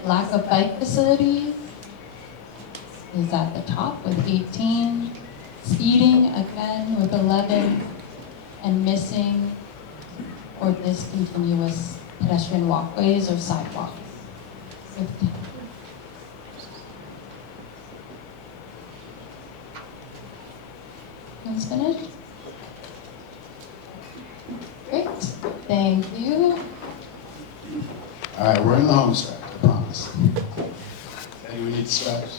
Lack of bike facilities, is at the top with 18, speeding again with 11, and missing or discontinuous pedestrian walkways or sidewalks. 15. One's finished? Great, thank you. All right, we're in the home stretch, I promise. Anyone need to stretch?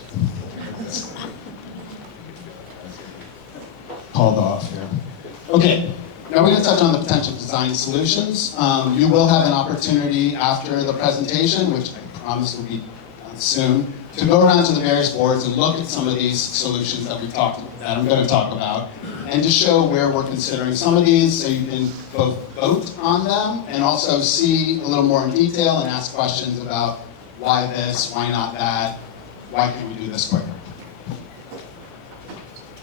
Called off here. Okay, now we're going to touch on the potential design solutions. You will have an opportunity after the presentation, which I promise will be soon, to go around to the various boards and look at some of these solutions that I'm going to talk about, and to show where we're considering some of these, so you can both vote on them and also see a little more in detail and ask questions about why this, why not that, why can't we do this quicker.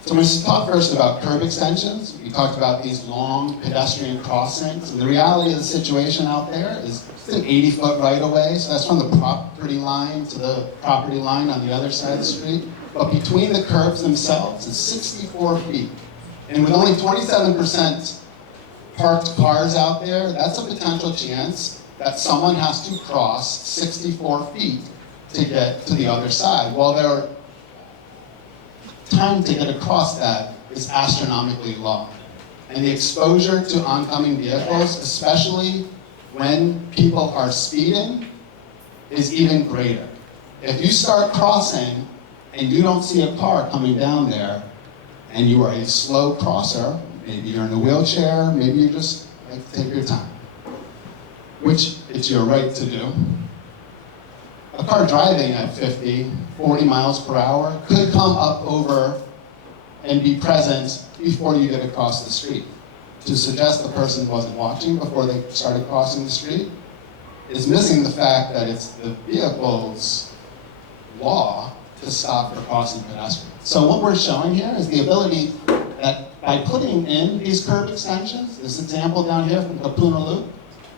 So I'm going to talk first about curb extensions. We talked about these long pedestrian crossings, and the reality of the situation out there is it's an 80-foot right-of-way, so that's from the property line to the property line on the other side of the street. But between the curbs themselves is 64 feet. And with only 27% parked cars out there, that's a potential chance that someone has to cross 64 feet to get to the other side. Well, their time to get across that is astronomically long. And the exposure to oncoming vehicles, especially when people are speeding, is even greater. If you start crossing and you don't see a car coming down there, and you are a slow crosser, maybe you're in a wheelchair, maybe you just like to take your time, which it's your right to do. A car driving at 50, 40 miles per hour could come up over and be present before you get across the street. To suggest the person wasn't watching before they started crossing the street is missing the fact that it's the vehicle's law to stop for crossing pedestrians. So what we're showing here is the ability that by putting in these curb extensions, this example down here from Kapuna Loop,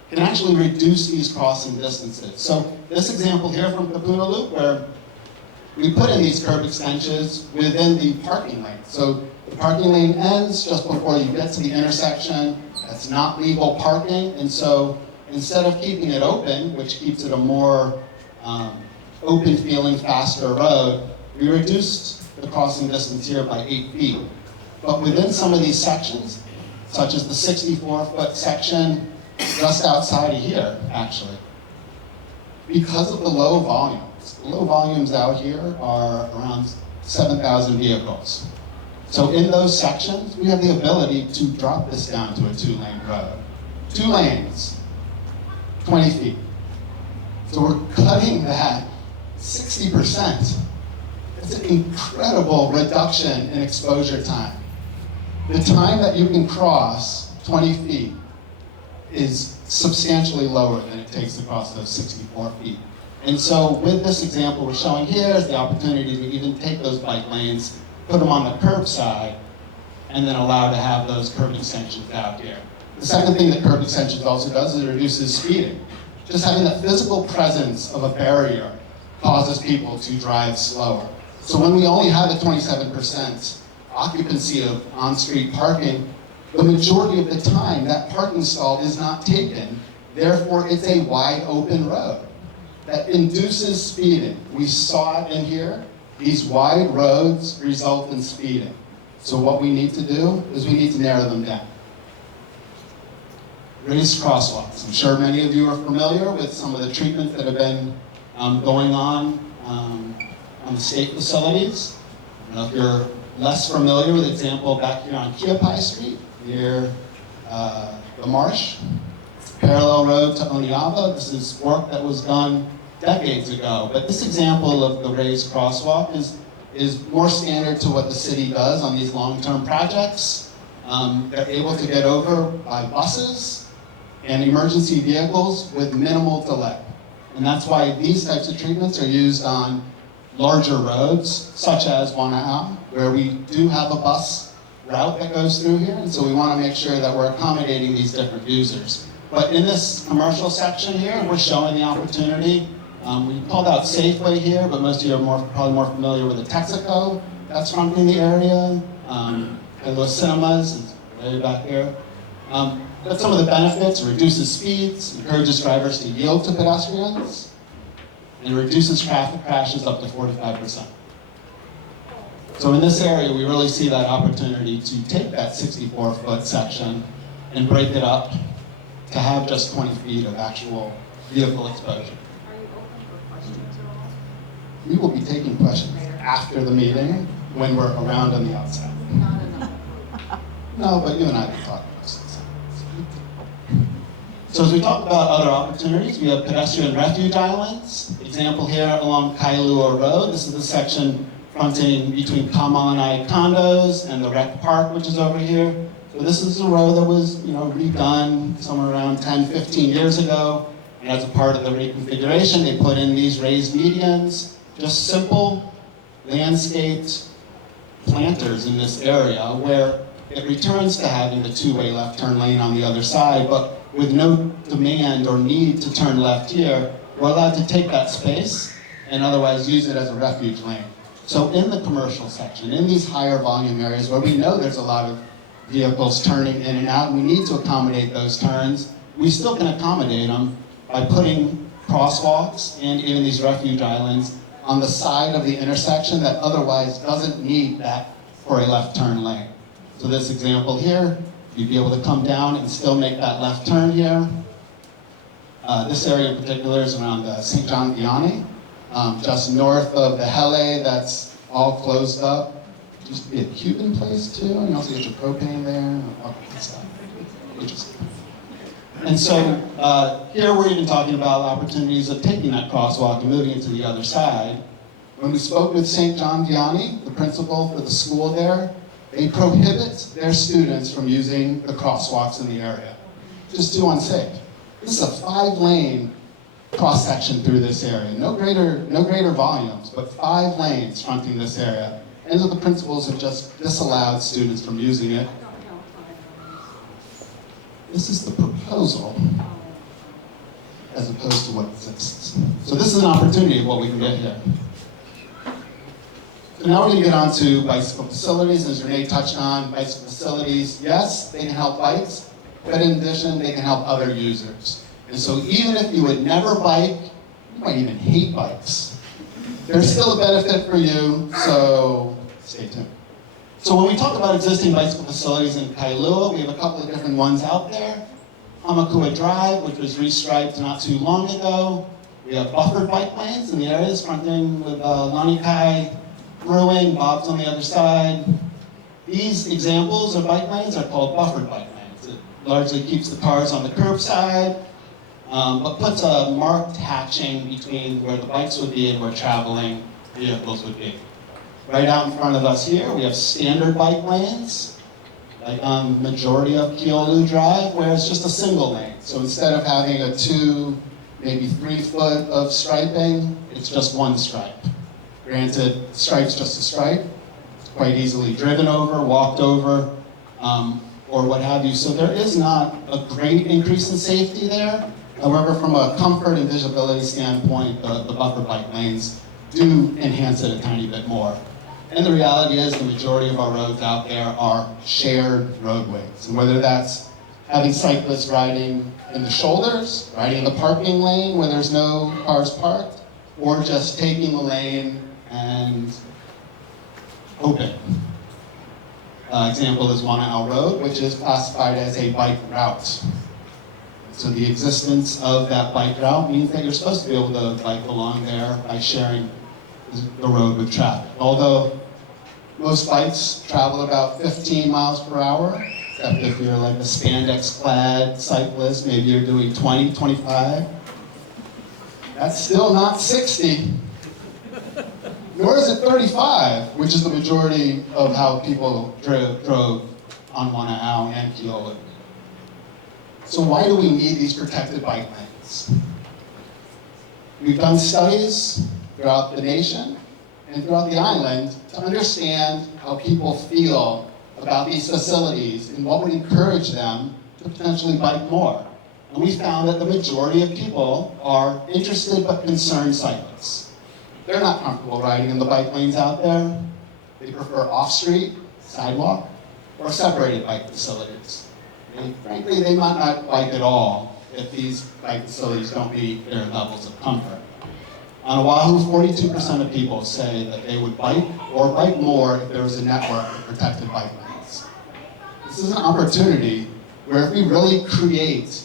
can actually reduce these crossing distances. So this example here from Kapuna Loop, where we put in these curb extensions within the parking lane. So the parking lane ends just before you get to the intersection. That's not legal parking, and so instead of keeping it open, which keeps it a more open feeling, faster road, we reduced the crossing distance here by 8 feet. But within some of these sections, such as the 64-foot section just outside of here, actually, because of the low volumes out here are around 7,000 vehicles. So in those sections, we have the ability to drop this down to a 2-lane road. 2 lanes, 20 feet. So we're cutting that 60%. It's an incredible reduction in exposure time. The time that you can cross 20 feet is substantially lower than it takes to cross those 64 feet. And so with this example we're showing here is the opportunity to even take those bike lanes, put them on the curbside, and then allow to have those curb extensions out here. The second thing that curb extensions also does is it reduces speeding. Just having the physical presence of a barrier causes people to drive slower. So when we only have a 27% occupancy of on-street parking, the majority of the time that parking stall is not taken, therefore it's a wide open road that induces speeding. We saw it in here. These wide roads result in speeding. So what we need to do is we need to narrow them down. Raised crosswalks. I'm sure many of you are familiar with some of the treatments that have been going on the state facilities. I don't know if you're less familiar with the example back here on Keopai Street, near the marsh, parallel road to Oniava. This is work that was done decades ago, but this example of the raised crosswalk is more standard to what the city does on these long-term projects. They're able to get over by buses and emergency vehicles with minimal delay. And that's why these types of treatments are used on larger roads, such as Wana'am, where we do have a bus route that goes through here, and so we want to make sure that we're accommodating these different users. But in this commercial section here, we're showing the opportunity We called out Safeway here, but most of you are probably more familiar with the Texaco. That's fronting the area. Kailua Cinemas is way back here. But some of the benefits: reduces speeds, encourages drivers to yield to pedestrians, and reduces traffic crashes up to 45%. So in this area, we really see that opportunity to take that 64-foot section and break it up to have just 20 feet of actual vehicle exposure. Are you open for questions at all? We will be taking questions after the meeting when we're around on the outside. Not enough. No, but you and I can talk about this. So as we talk about other opportunities, we have pedestrian refuge islands. Example here along Kailua Road. This is the section fronting between Kamalani condos and the rec park, which is over here. So this is a road that was, redone somewhere around 10, 15 years ago. And as a part of the reconfiguration, they put in these raised medians, just simple landscaped planters in this area where it returns to having the two-way left turn lane on the other side, but with no demand or need to turn left here, we're allowed to take that space and otherwise use it as a refuge lane. So in the commercial section, in these higher volume areas where we know there's a lot of vehicles turning in and out, we need to accommodate those turns, we still can accommodate them by putting crosswalks and even these refuge islands on the side of the intersection that otherwise doesn't need that for a left turn lane. So this example here, you'd be able to come down and still make that left turn here. This area in particular is around St. John Vianney, just north of the Hele that's all closed up. It used to be a Cuban place too, and you also get your propane there, all that stuff. Interesting. And so here we're even talking about opportunities of taking that crosswalk and moving it to the other side. When we spoke with St. John Vianney, the principal for the school there, they prohibit their students from using the crosswalks in the area. Just too unsafe. This is a 5-lane cross-section through this area. No greater volumes, but 5 lanes fronting this area. And the principals have just disallowed students from using it. This is the proposal as opposed to what exists. So this is an opportunity of what we can get here. So now we're going to get on to bicycle facilities. As Renee touched on, bicycle facilities, yes, they can help bikes, but in addition, they can help other users. And so even if you would never bike, you might even hate bikes, there's still a benefit for you, so stay tuned. So when we talk about existing bicycle facilities in Kailua, we have a couple of different ones out there. Keolu Drive, which was restriped not too long ago. We have buffered bike lanes in the areas fronting with Lanikai Brewing, Bob's on the other side. These examples of bike lanes are called buffered bike lanes. It largely keeps the cars on the curbside, but puts a marked hatching between where the bikes would be and where traveling vehicles would be. Right out in front of us here, we have standard bike lanes, like on the majority of Keolu Drive, where it's just a single lane. So instead of having a 2, maybe 3 foot of striping, it's just 1 stripe. Granted, stripe's just a stripe. It's quite easily driven over, walked over, or what have you. So there is not a great increase in safety there. However, from a comfort and visibility standpoint, the buffer bike lanes do enhance it a tiny bit more. And the reality is the majority of our roads out there are shared roadways. And whether that's having cyclists riding in the shoulders, riding in the parking lane where there's no cars parked, or just taking the lane and hoping. Example is Wana'au Road, which is classified as a bike route. So the existence of that bike route means that you're supposed to be able to bike along there by sharing the road with traffic. Although most bikes travel about 15 miles per hour, except if you're like a spandex-clad cyclist, maybe you're doing 20, 25. That's still not 60. Nor is it 35, which is the majority of how people drove on Wana'au and Keolu. So why do we need these protected bike lanes? We've done studies throughout the nation and throughout the island to understand how people feel about these facilities and what would encourage them to potentially bike more. And we found that the majority of people are interested but concerned cyclists. They're not comfortable riding in the bike lanes out there. They prefer off-street, sidewalk, or separated bike facilities. And frankly, they might not bike at all if these bike facilities don't meet their levels of comfort. On Oahu, 42% of people say that they would bike or bike more if there was a network of protected bike lanes. This is an opportunity where if we really create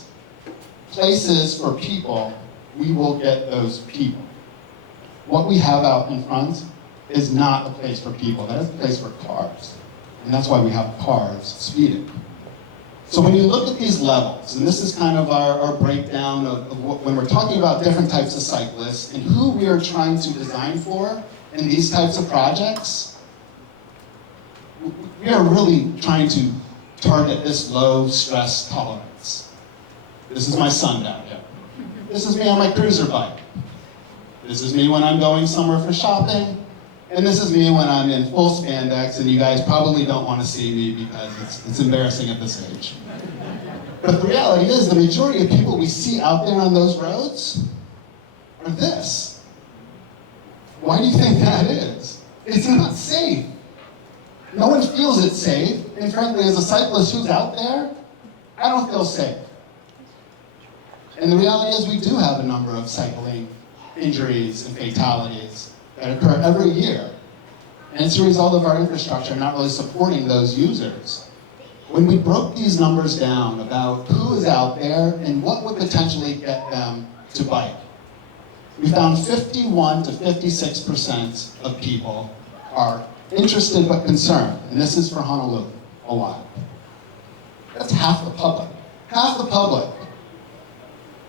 places for people, we will get those people. What we have out in front is not a place for people, that is a place for cars. And that's why we have cars speeding. So when you look at these levels, and this is kind of our breakdown of when we're talking about different types of cyclists and who we are trying to design for in these types of projects, we are really trying to target this low stress tolerance. This is my son down here. This is me on my cruiser bike. This is me when I'm going somewhere for shopping. And this is me when I'm in full spandex, and you guys probably don't want to see me because it's embarrassing at this age. But the reality is, the majority of people we see out there on those roads are this. Why do you think that is? It's not safe. No one feels it's safe, and frankly, as a cyclist who's out there, I don't feel safe. And the reality is, we do have a number of cycling injuries and fatalities that occur every year. And it's a result of our infrastructure not really supporting those users. When we broke these numbers down about who is out there and what would potentially get them to bike, we found 51 to 56% of people are interested but concerned. And this is for Honolulu, Oahu. That's half the public. Half the public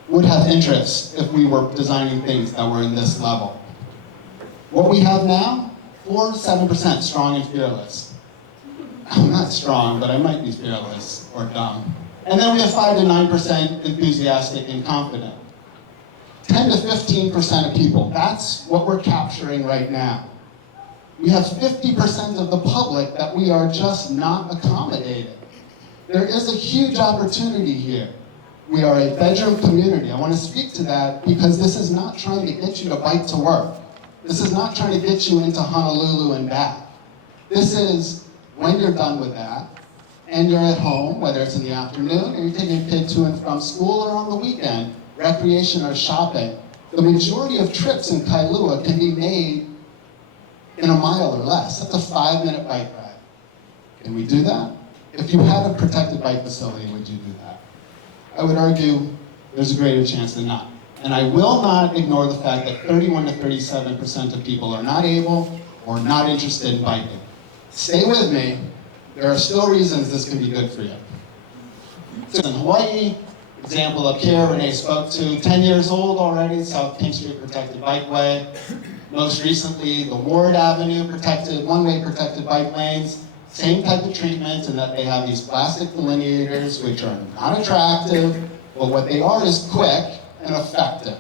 would have interest if we were designing things that were in this level. What we have now, 4 to 7% strong and fearless. I'm not strong, but I might be fearless or dumb. And then we have 5 to 9% enthusiastic and confident. 10 to 15% of people, that's what we're capturing right now. We have 50% of the public that we are just not accommodating. There is a huge opportunity here. We are a bedroom community. I want to speak to that because this is not trying to get you to bike to work. This is not trying to get you into Honolulu and back. This is when you're done with that and you're at home, whether it's in the afternoon or you're taking a kid to and from school or on the weekend, recreation or shopping. The majority of trips in Kailua can be made in a mile or less. That's a 5-minute bike ride. Can we do that? If you had a protected bike facility, would you do that? I would argue there's a greater chance than not. And I will not ignore the fact that 31 to 37% of people are not able or not interested in biking. Stay with me. There are still reasons this can be good for you. So in Hawaii, example up here, Renee spoke to, 10 years old already, South King Street Protected Bikeway. Most recently, the Ward Avenue protected, one-way protected bike lanes. Same type of treatment in that they have these plastic delineators, which are not attractive, but what they are is quick and effective.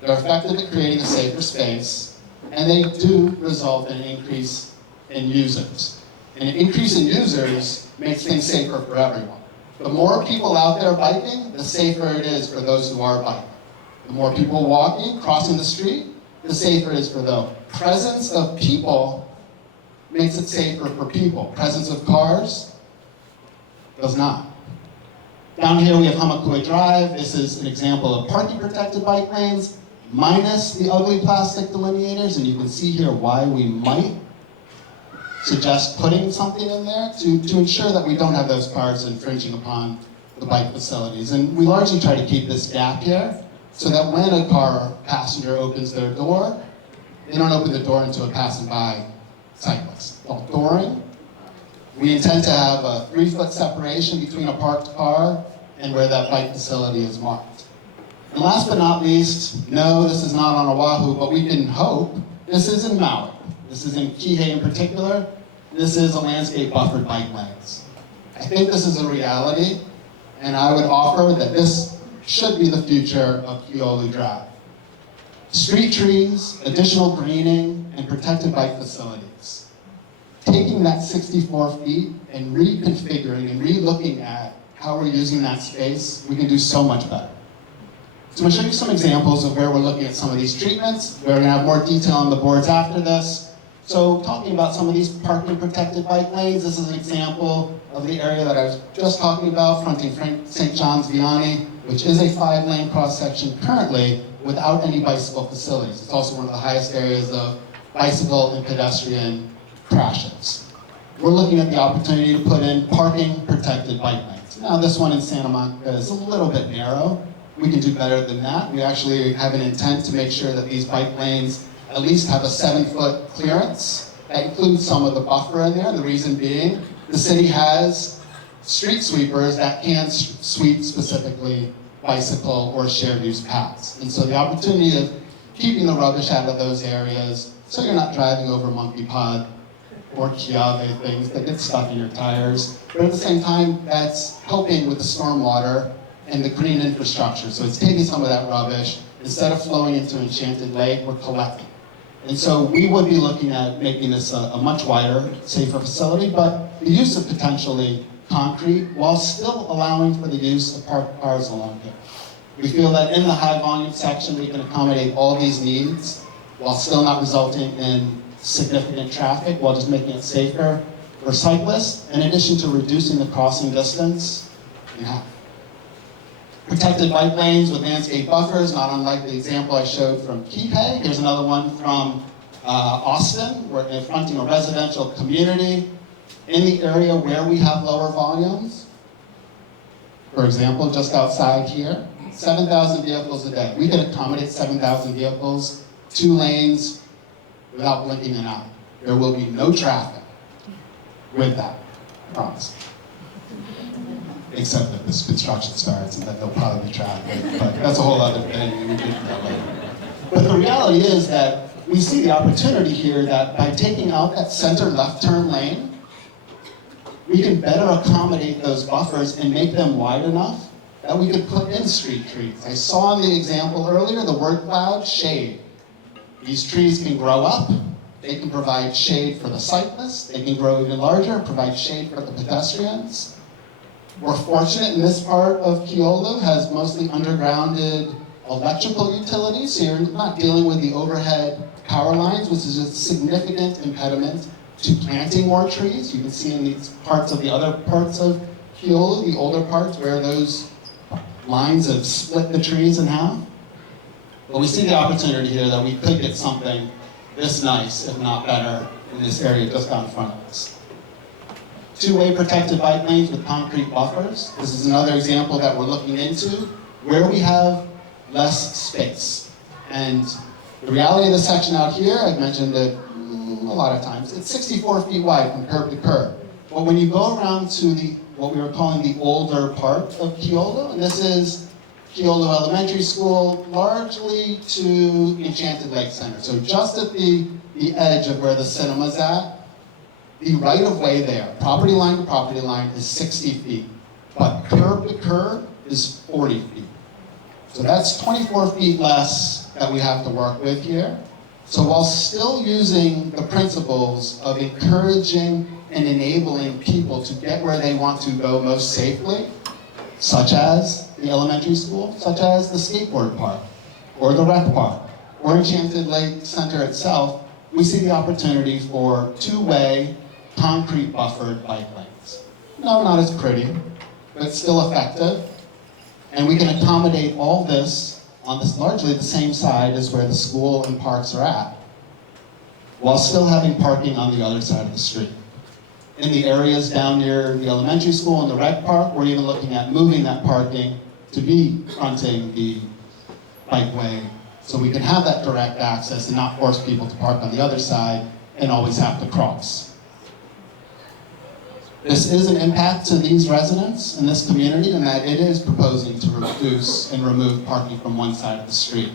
They're effective at creating a safer space, and they do result in an increase in users. And an increase in users makes things safer for everyone. The more people out there biking, the safer it is for those who are biking. The more people walking, crossing the street, the safer it is for them. Presence of people makes it safer for people. Presence of cars does not. Down here we have Keolu Drive. This is an example of parking protected bike lanes, minus the ugly plastic delineators, and you can see here why we might suggest putting something in there to ensure that we don't have those cars infringing upon the bike facilities. And we largely try to keep this gap here so that when a car passenger opens their door, they don't open the door into a passing by cyclist. While dooring, we intend to have a 3-foot separation between a parked car and where that bike facility is marked. And last but not least, no, this is not on Oahu, but we can hope, this is in Maui. This is in Kihei in particular. This is a landscape buffered bike lanes. I think this is a reality, and I would offer that this should be the future of Keolu Drive. Street trees, additional greening, and protected bike facilities. Taking that 64 feet and reconfiguring and re-looking at how we're using that space, we can do so much better. So I'm going to show you some examples of where we're looking at some of these treatments. We're going to have more detail on the boards after this. So talking about some of these parking protected bike lanes, this is an example of the area that I was just talking about, fronting St. John's Vianney, which is a 5-lane cross-section currently without any bicycle facilities. It's also one of the highest areas of bicycle and pedestrian crashes. We're looking at the opportunity to put in parking protected bike lanes. Now this one in Santa Monica is a little bit narrow. We can do better than that. We actually have an intent to make sure that these bike lanes at least have a 7-foot clearance. That includes some of the buffer in there. The reason being, the city has street sweepers that can sweep specifically bicycle or shared use paths. And so the opportunity of keeping the rubbish out of those areas so you're not driving over monkey pod or Kiave things that get stuck in your tires. But at the same time, that's helping with the stormwater and the green infrastructure. So it's taking some of that rubbish, instead of flowing into Enchanted Lake, we're collecting. And so we would be looking at making this a much wider, safer facility, but the use of potentially concrete while still allowing for the use of parked cars along here. We feel that in the high volume section, we can accommodate all these needs while still not resulting in significant traffic, while just making it safer for cyclists, in addition to reducing the crossing distance in half. Protected bike lanes with landscape buffers, not unlike the example I showed from Kihei. Here's another one from Austin. We're fronting a residential community in the area where we have lower volumes. For example, just outside here, 7,000 vehicles a day. We can accommodate 7,000 vehicles, 2 lanes, without blinking an eye. There will be no traffic with that, I promise. Except that this construction starts and then there'll probably be traffic, but that's a whole other thing, and we get to that later. But the reality is that we see the opportunity here that by taking out that center left turn lane, we can better accommodate those buffers and make them wide enough that we could put in street trees. I saw in the example earlier, the word cloud, shade. These trees can grow up, they can provide shade for the cyclists, they can grow even larger, provide shade for the pedestrians. We're fortunate in this part of Keolu has mostly undergrounded electrical utilities, so you're not dealing with the overhead power lines, which is a significant impediment to planting more trees. You can see in these parts of the other parts of Keolu, the older parts, where those lines have split the trees in half. But we see the opportunity here that we could get something this nice, if not better, in this area just out in front of us. 2-way protected bike lanes with concrete buffers. This is another example that we're looking into where we have less space. And the reality of the section out here, I've mentioned it a lot of times, it's 64 feet wide from curb to curb. But when you go around to what we were calling the older part of Keolu, and this is Keolu Elementary School, largely to Enchanted Lake Center. So just at the edge of where the cinema's at, the right-of-way there, property line to property line, is 60 feet, but curb to curb is 40 feet. So that's 24 feet less that we have to work with here. So while still using the principles of encouraging and enabling people to get where they want to go most safely, such as the elementary school, such as the skateboard park, or the rec park, or Enchanted Lake Center itself, we see the opportunity for 2-way concrete buffered bike lanes. No, not as pretty, but it's still effective. And we can accommodate all this on this largely the same side as where the school and parks are at, while still having parking on the other side of the street. In the areas down near the elementary school and the rec park, we're even looking at moving that parking to be fronting the bikeway so we can have that direct access and not force people to park on the other side and always have to cross. This is an impact to these residents in this community in that it is proposing to reduce and remove parking from one side of the street.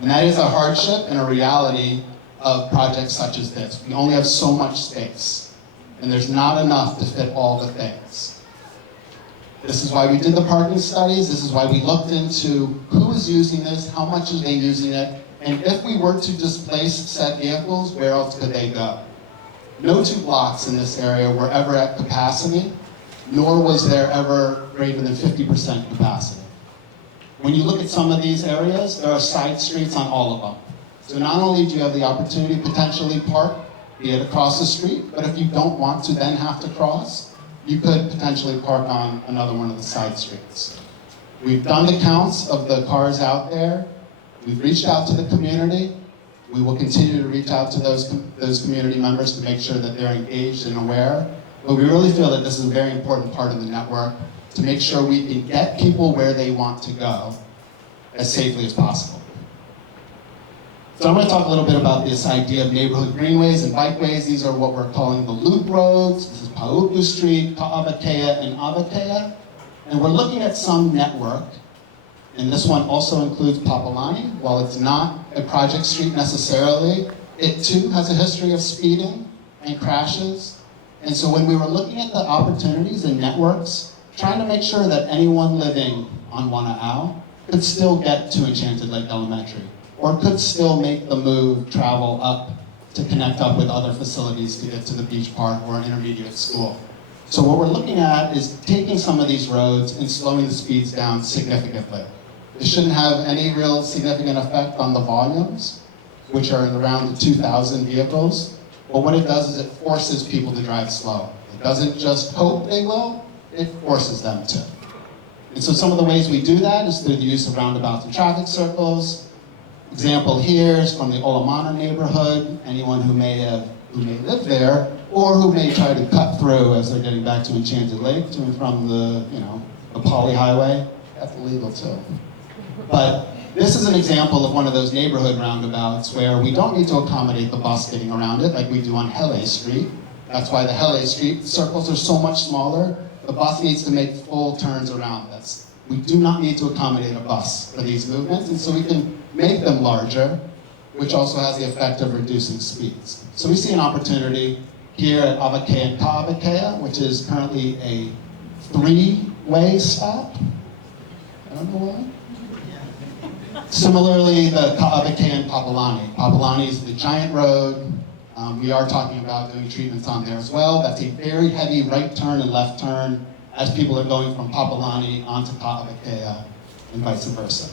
And that is a hardship and a reality of projects such as this. We only have so much space, and there's not enough to fit all the things. This is why we did the parking studies. This is why we looked into who is using this, how much are they using it, and if we were to displace said vehicles, where else could they go? No 2 blocks in this area were ever at capacity, nor was there ever greater than 50% capacity. When you look at some of these areas, there are side streets on all of them. So not only do you have the opportunity to potentially park, be it across the street, but if you don't want to then have to cross, you could potentially park on another one of the side streets. We've done the counts of the cars out there. We've reached out to the community. We will continue to reach out to those community members to make sure that they're engaged and aware. But we really feel that this is a very important part of the network to make sure we can get people where they want to go as safely as possible. So I'm going to talk a little bit about this idea of neighborhood greenways and bikeways. These are what we're calling the loop roads. This is Paupu Street, Ka'awakea, and Awakea. And we're looking at some network, and this one also includes Papalani. While it's not a project street necessarily, it too has a history of speeding and crashes. And so when we were looking at the opportunities and networks, trying to make sure that anyone living on Wana'au could still get to Enchanted Lake Elementary, or could still make the move, travel up to connect up with other facilities to get to the beach park or an intermediate school. So what we're looking at is taking some of these roads and slowing the speeds down significantly. It shouldn't have any real significant effect on the volumes, which are around the 2,000 vehicles. But what it does is it forces people to drive slow. It doesn't just hope they will, it forces them to. And so some of the ways we do that is through the use of roundabouts and traffic circles. Example here is from the Olamana neighborhood. Anyone who may live there, or who may try to cut through as they're getting back to Enchanted Lake, to and from the Poly Highway. That's illegal too. But this is an example of one of those neighborhood roundabouts where we don't need to accommodate the bus getting around it like we do on Hele Street. That's why the Hele Street circles are so much smaller. The bus needs to make full turns around this. We do not need to accommodate a bus for these movements, and so we can make them larger, which also has the effect of reducing speeds. So we see an opportunity here at Awakea and Ka'awakea, which is currently a 3-way stop. I don't know why. Similarly, the Ka'awakea and Papalani. Papalani is the giant road. We are talking about doing treatments on there as well. That's a very heavy right turn and left turn as people are going from Papalani onto Ka'awakea and vice versa.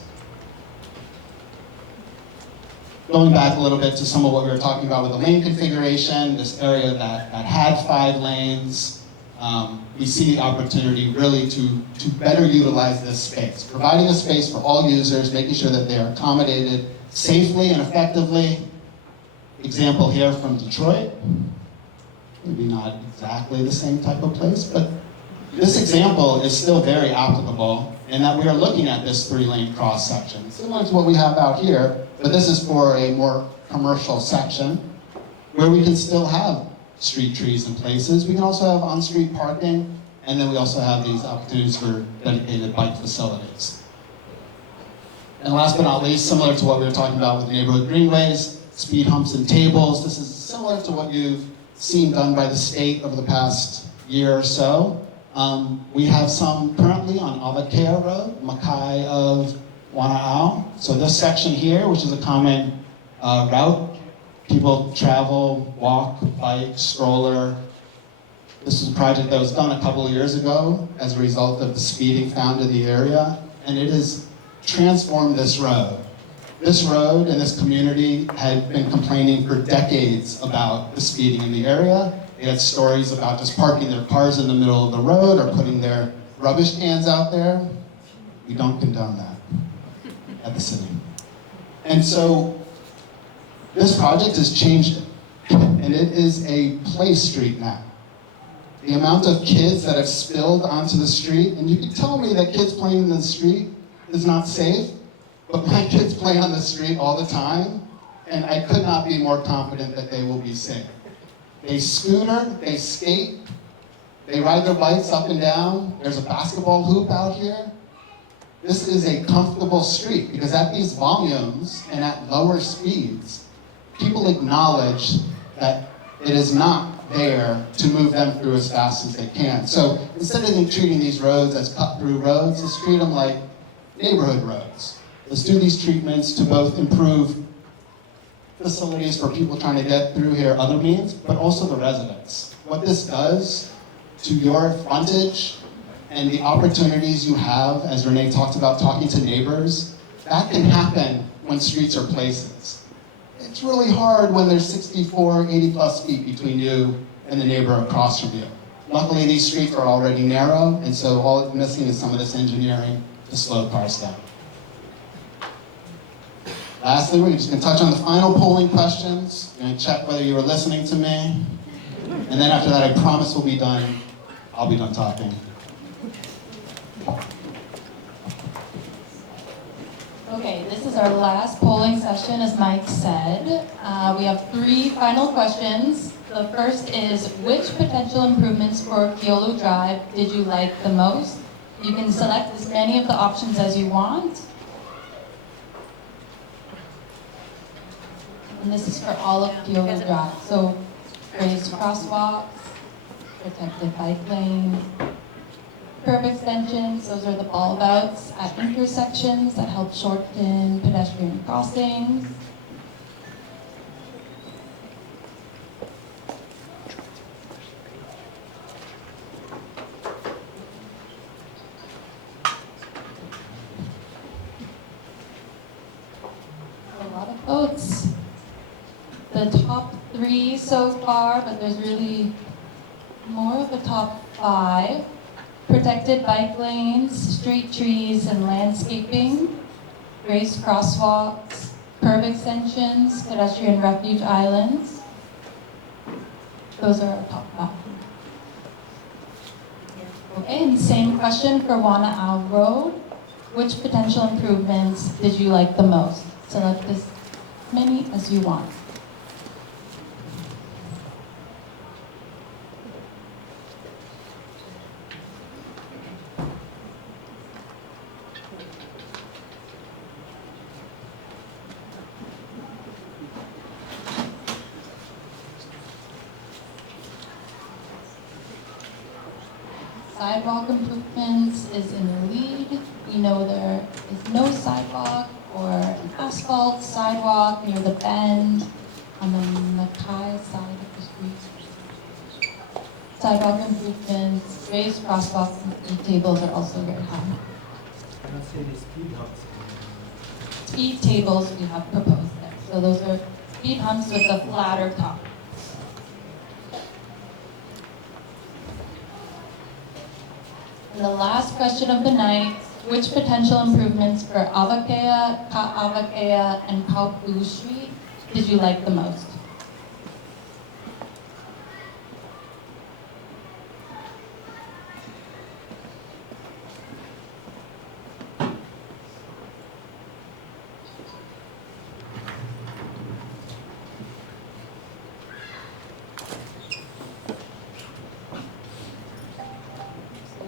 Going back a little bit to some of what we were talking about with the lane configuration, this area that had 5 lanes, we see the opportunity really to better utilize this space, providing a space for all users, making sure that they are accommodated safely and effectively. Example here from Detroit, maybe not exactly the same type of place, but this example is still very applicable in that we are looking at this 3-lane cross section, similar to what we have out here, but this is for a more commercial section where we can still have street trees in places. We can also have on-street parking, and then we also have these opportunities for dedicated bike facilities. And last but not least, similar to what we were talking about with neighborhood greenways, speed humps and tables. This is similar to what you've seen done by the state over the past year or so. We have some currently on Awakea Road, Makai of Wana'au. So this section here, which is a common route, people travel, walk, bike, stroller. This is a project that was done a couple of years ago as a result of the speeding found in the area, and it has transformed this road. This road and this community had been complaining for decades about the speeding in the area. They had stories about just parking their cars in the middle of the road or putting their rubbish cans out there. We don't condone that at the city. And so this project has changed it, and it is a play street now. The amount of kids that have spilled onto the street, and you can tell me that kids playing in the street is not safe, but my kids play on the street all the time, and I could not be more confident that they will be safe. They scooter, they skate, they ride their bikes up and down. There's a basketball hoop out here. This is a comfortable street because at these volumes and at lower speeds, people acknowledge that it is not there to move them through as fast as they can. So instead of treating these roads as cut-through roads, let's treat them like neighborhood roads. Let's do these treatments to both improve facilities for people trying to get through here other means, but also the residents. What this does to your frontage and the opportunities you have, as Renee talked about, talking to neighbors, that can happen when streets are places. It's really hard when there's 64, 80 plus feet between you and the neighbor across from you. Luckily, these streets are already narrow, and so all it's missing is some of this engineering to slow cars down. Lastly, we're just going to touch on the final polling questions. We're going to check whether you were listening to me. And then after that, I promise we'll be done. I'll be done talking. Okay, this is our last polling session, as Mike said. We have 3 final questions. The first is, which potential improvements for Keolu Drive did you like the most? You can select as many of the options as you want. And this is for all of Keolu Drive. So, raised crosswalks, protected bike lane, curb extensions, those are the ball bouts at intersections that help shorten pedestrian crossings. A lot of votes. The top 3 so far, but there's really more of a top 5. Protected bike lanes, street trees and landscaping, raised crosswalks, curb extensions, pedestrian refuge islands. Those are our top 5. Okay, and same question for Kailua Road. Which potential improvements did you like the most? Select as many as you want. Sidewalk improvements is in the lead. We know there is no sidewalk or an asphalt sidewalk near the bend on the Makai side of the street. Sidewalk improvements, raised crosswalks and speed tables are also very high. Speed tables we have proposed there. So those are speed humps with a flatter top. And the last question of the night, which potential improvements for Avakea, Ka'avakea, and Kaupulu Street did you like the most?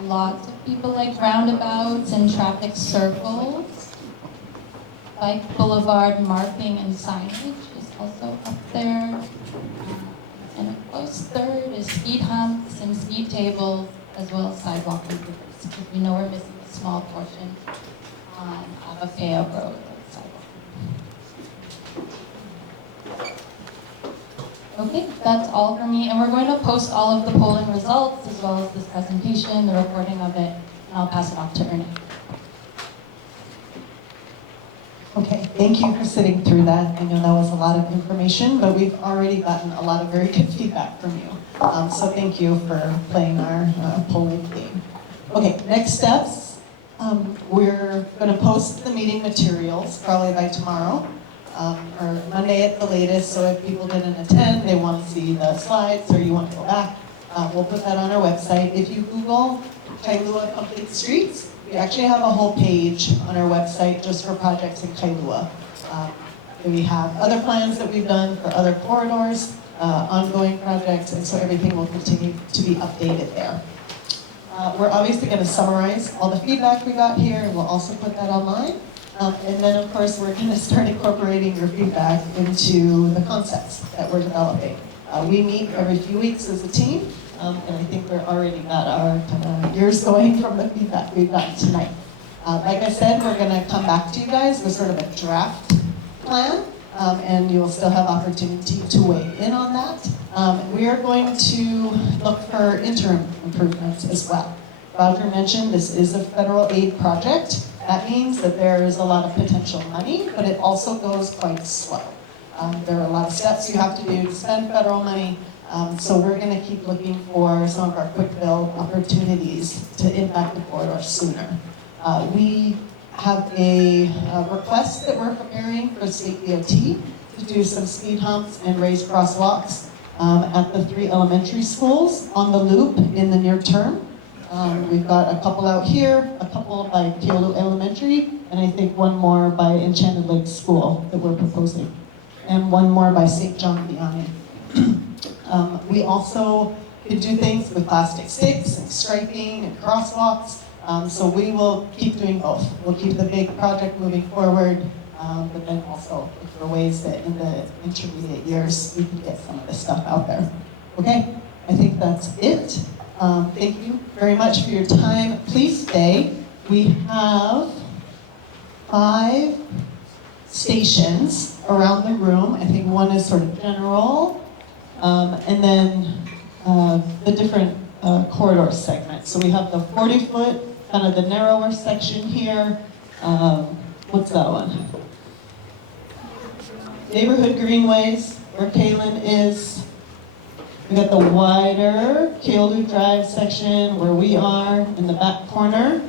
Lots of people like roundabouts and traffic circles. Bike boulevard marking and signage is also up there. And of course, third is speed humps and speed tables, as well as sidewalk improvements, because we know we're missing a small portion on Avakea Road. Okay, that's all for me, and we're going to post all of the polling results as well as this presentation, the recording of it, and I'll pass it off to Ernie. Okay, thank you for sitting through that. I know that was a lot of information, but we've already gotten a lot of very good feedback from you. So thank you for playing our polling game. Okay, next steps. We're going to post the meeting materials probably by tomorrow. Or Monday at the latest, so if people didn't attend, they want to see the slides, or you want to go back, we'll put that on our website. If you Google Kailua Complete Streets, we actually have a whole page on our website just for projects in Kailua. We have other plans that we've done for other corridors, ongoing projects, and so everything will continue to be updated there. We're obviously going to summarize all the feedback we got here, and we'll also put that online. And then, of course, we're going to start incorporating your feedback into the concepts that we're developing. We meet every few weeks as a team, and I think we're already got our kind of gears going from the feedback we've gotten tonight. Like I said, we're going to come back to you guys with sort of a draft plan, and you will still have opportunity to weigh in on that. We are going to look for interim improvements as well. Roger mentioned this is a federal aid project. That means that there is a lot of potential money, but it also goes quite slow. There are a lot of steps you have to do to spend federal money, so we're going to keep looking for some of our quick build opportunities to impact the corridor sooner. We have a request that we're preparing for state DOT to do some speed humps and raised crosswalks at the 3 elementary schools on the loop in the near term. We've got a couple out here, a couple by Keolu Elementary, and I think one more by Enchanted Lake School that we're proposing, and one more by St. John Vianney. We also could do things with plastic sticks and striping and crosswalks, so we will keep doing both. We'll keep the big project moving forward, but then also look for ways that in the intermediate years we can get some of this stuff out there. Okay, I think that's it. Thank you very much for your time. Please stay. We have 5 stations around the room. I think one is sort of general, and then the different corridor segments. So we have the 40-foot, kind of the narrower section here. What's that one? Neighborhood greenways, where Kaylin is. We got the wider Keolu Drive section where we are in the back corner.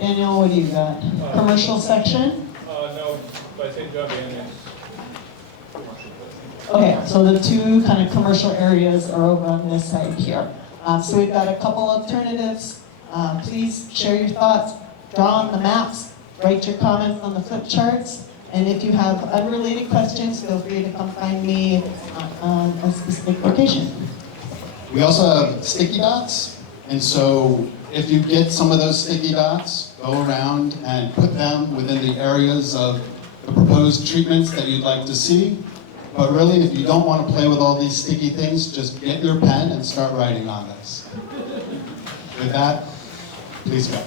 Daniel, what do you got? Commercial section? No, by St. John Vianney. Okay, so the 2 kind of commercial areas are over on this side here. So we've got a couple alternatives. Please share your thoughts, draw on the maps, write your comments on the flip charts, and if you have unrelated questions, feel free to come find me on a specific location. We also have sticky dots, and so if you get some of those sticky dots, go around and put them within the areas of the proposed treatments that you'd like to see. But really, if you don't want to play with all these sticky things, just get your pen and start writing on this. With that, please go.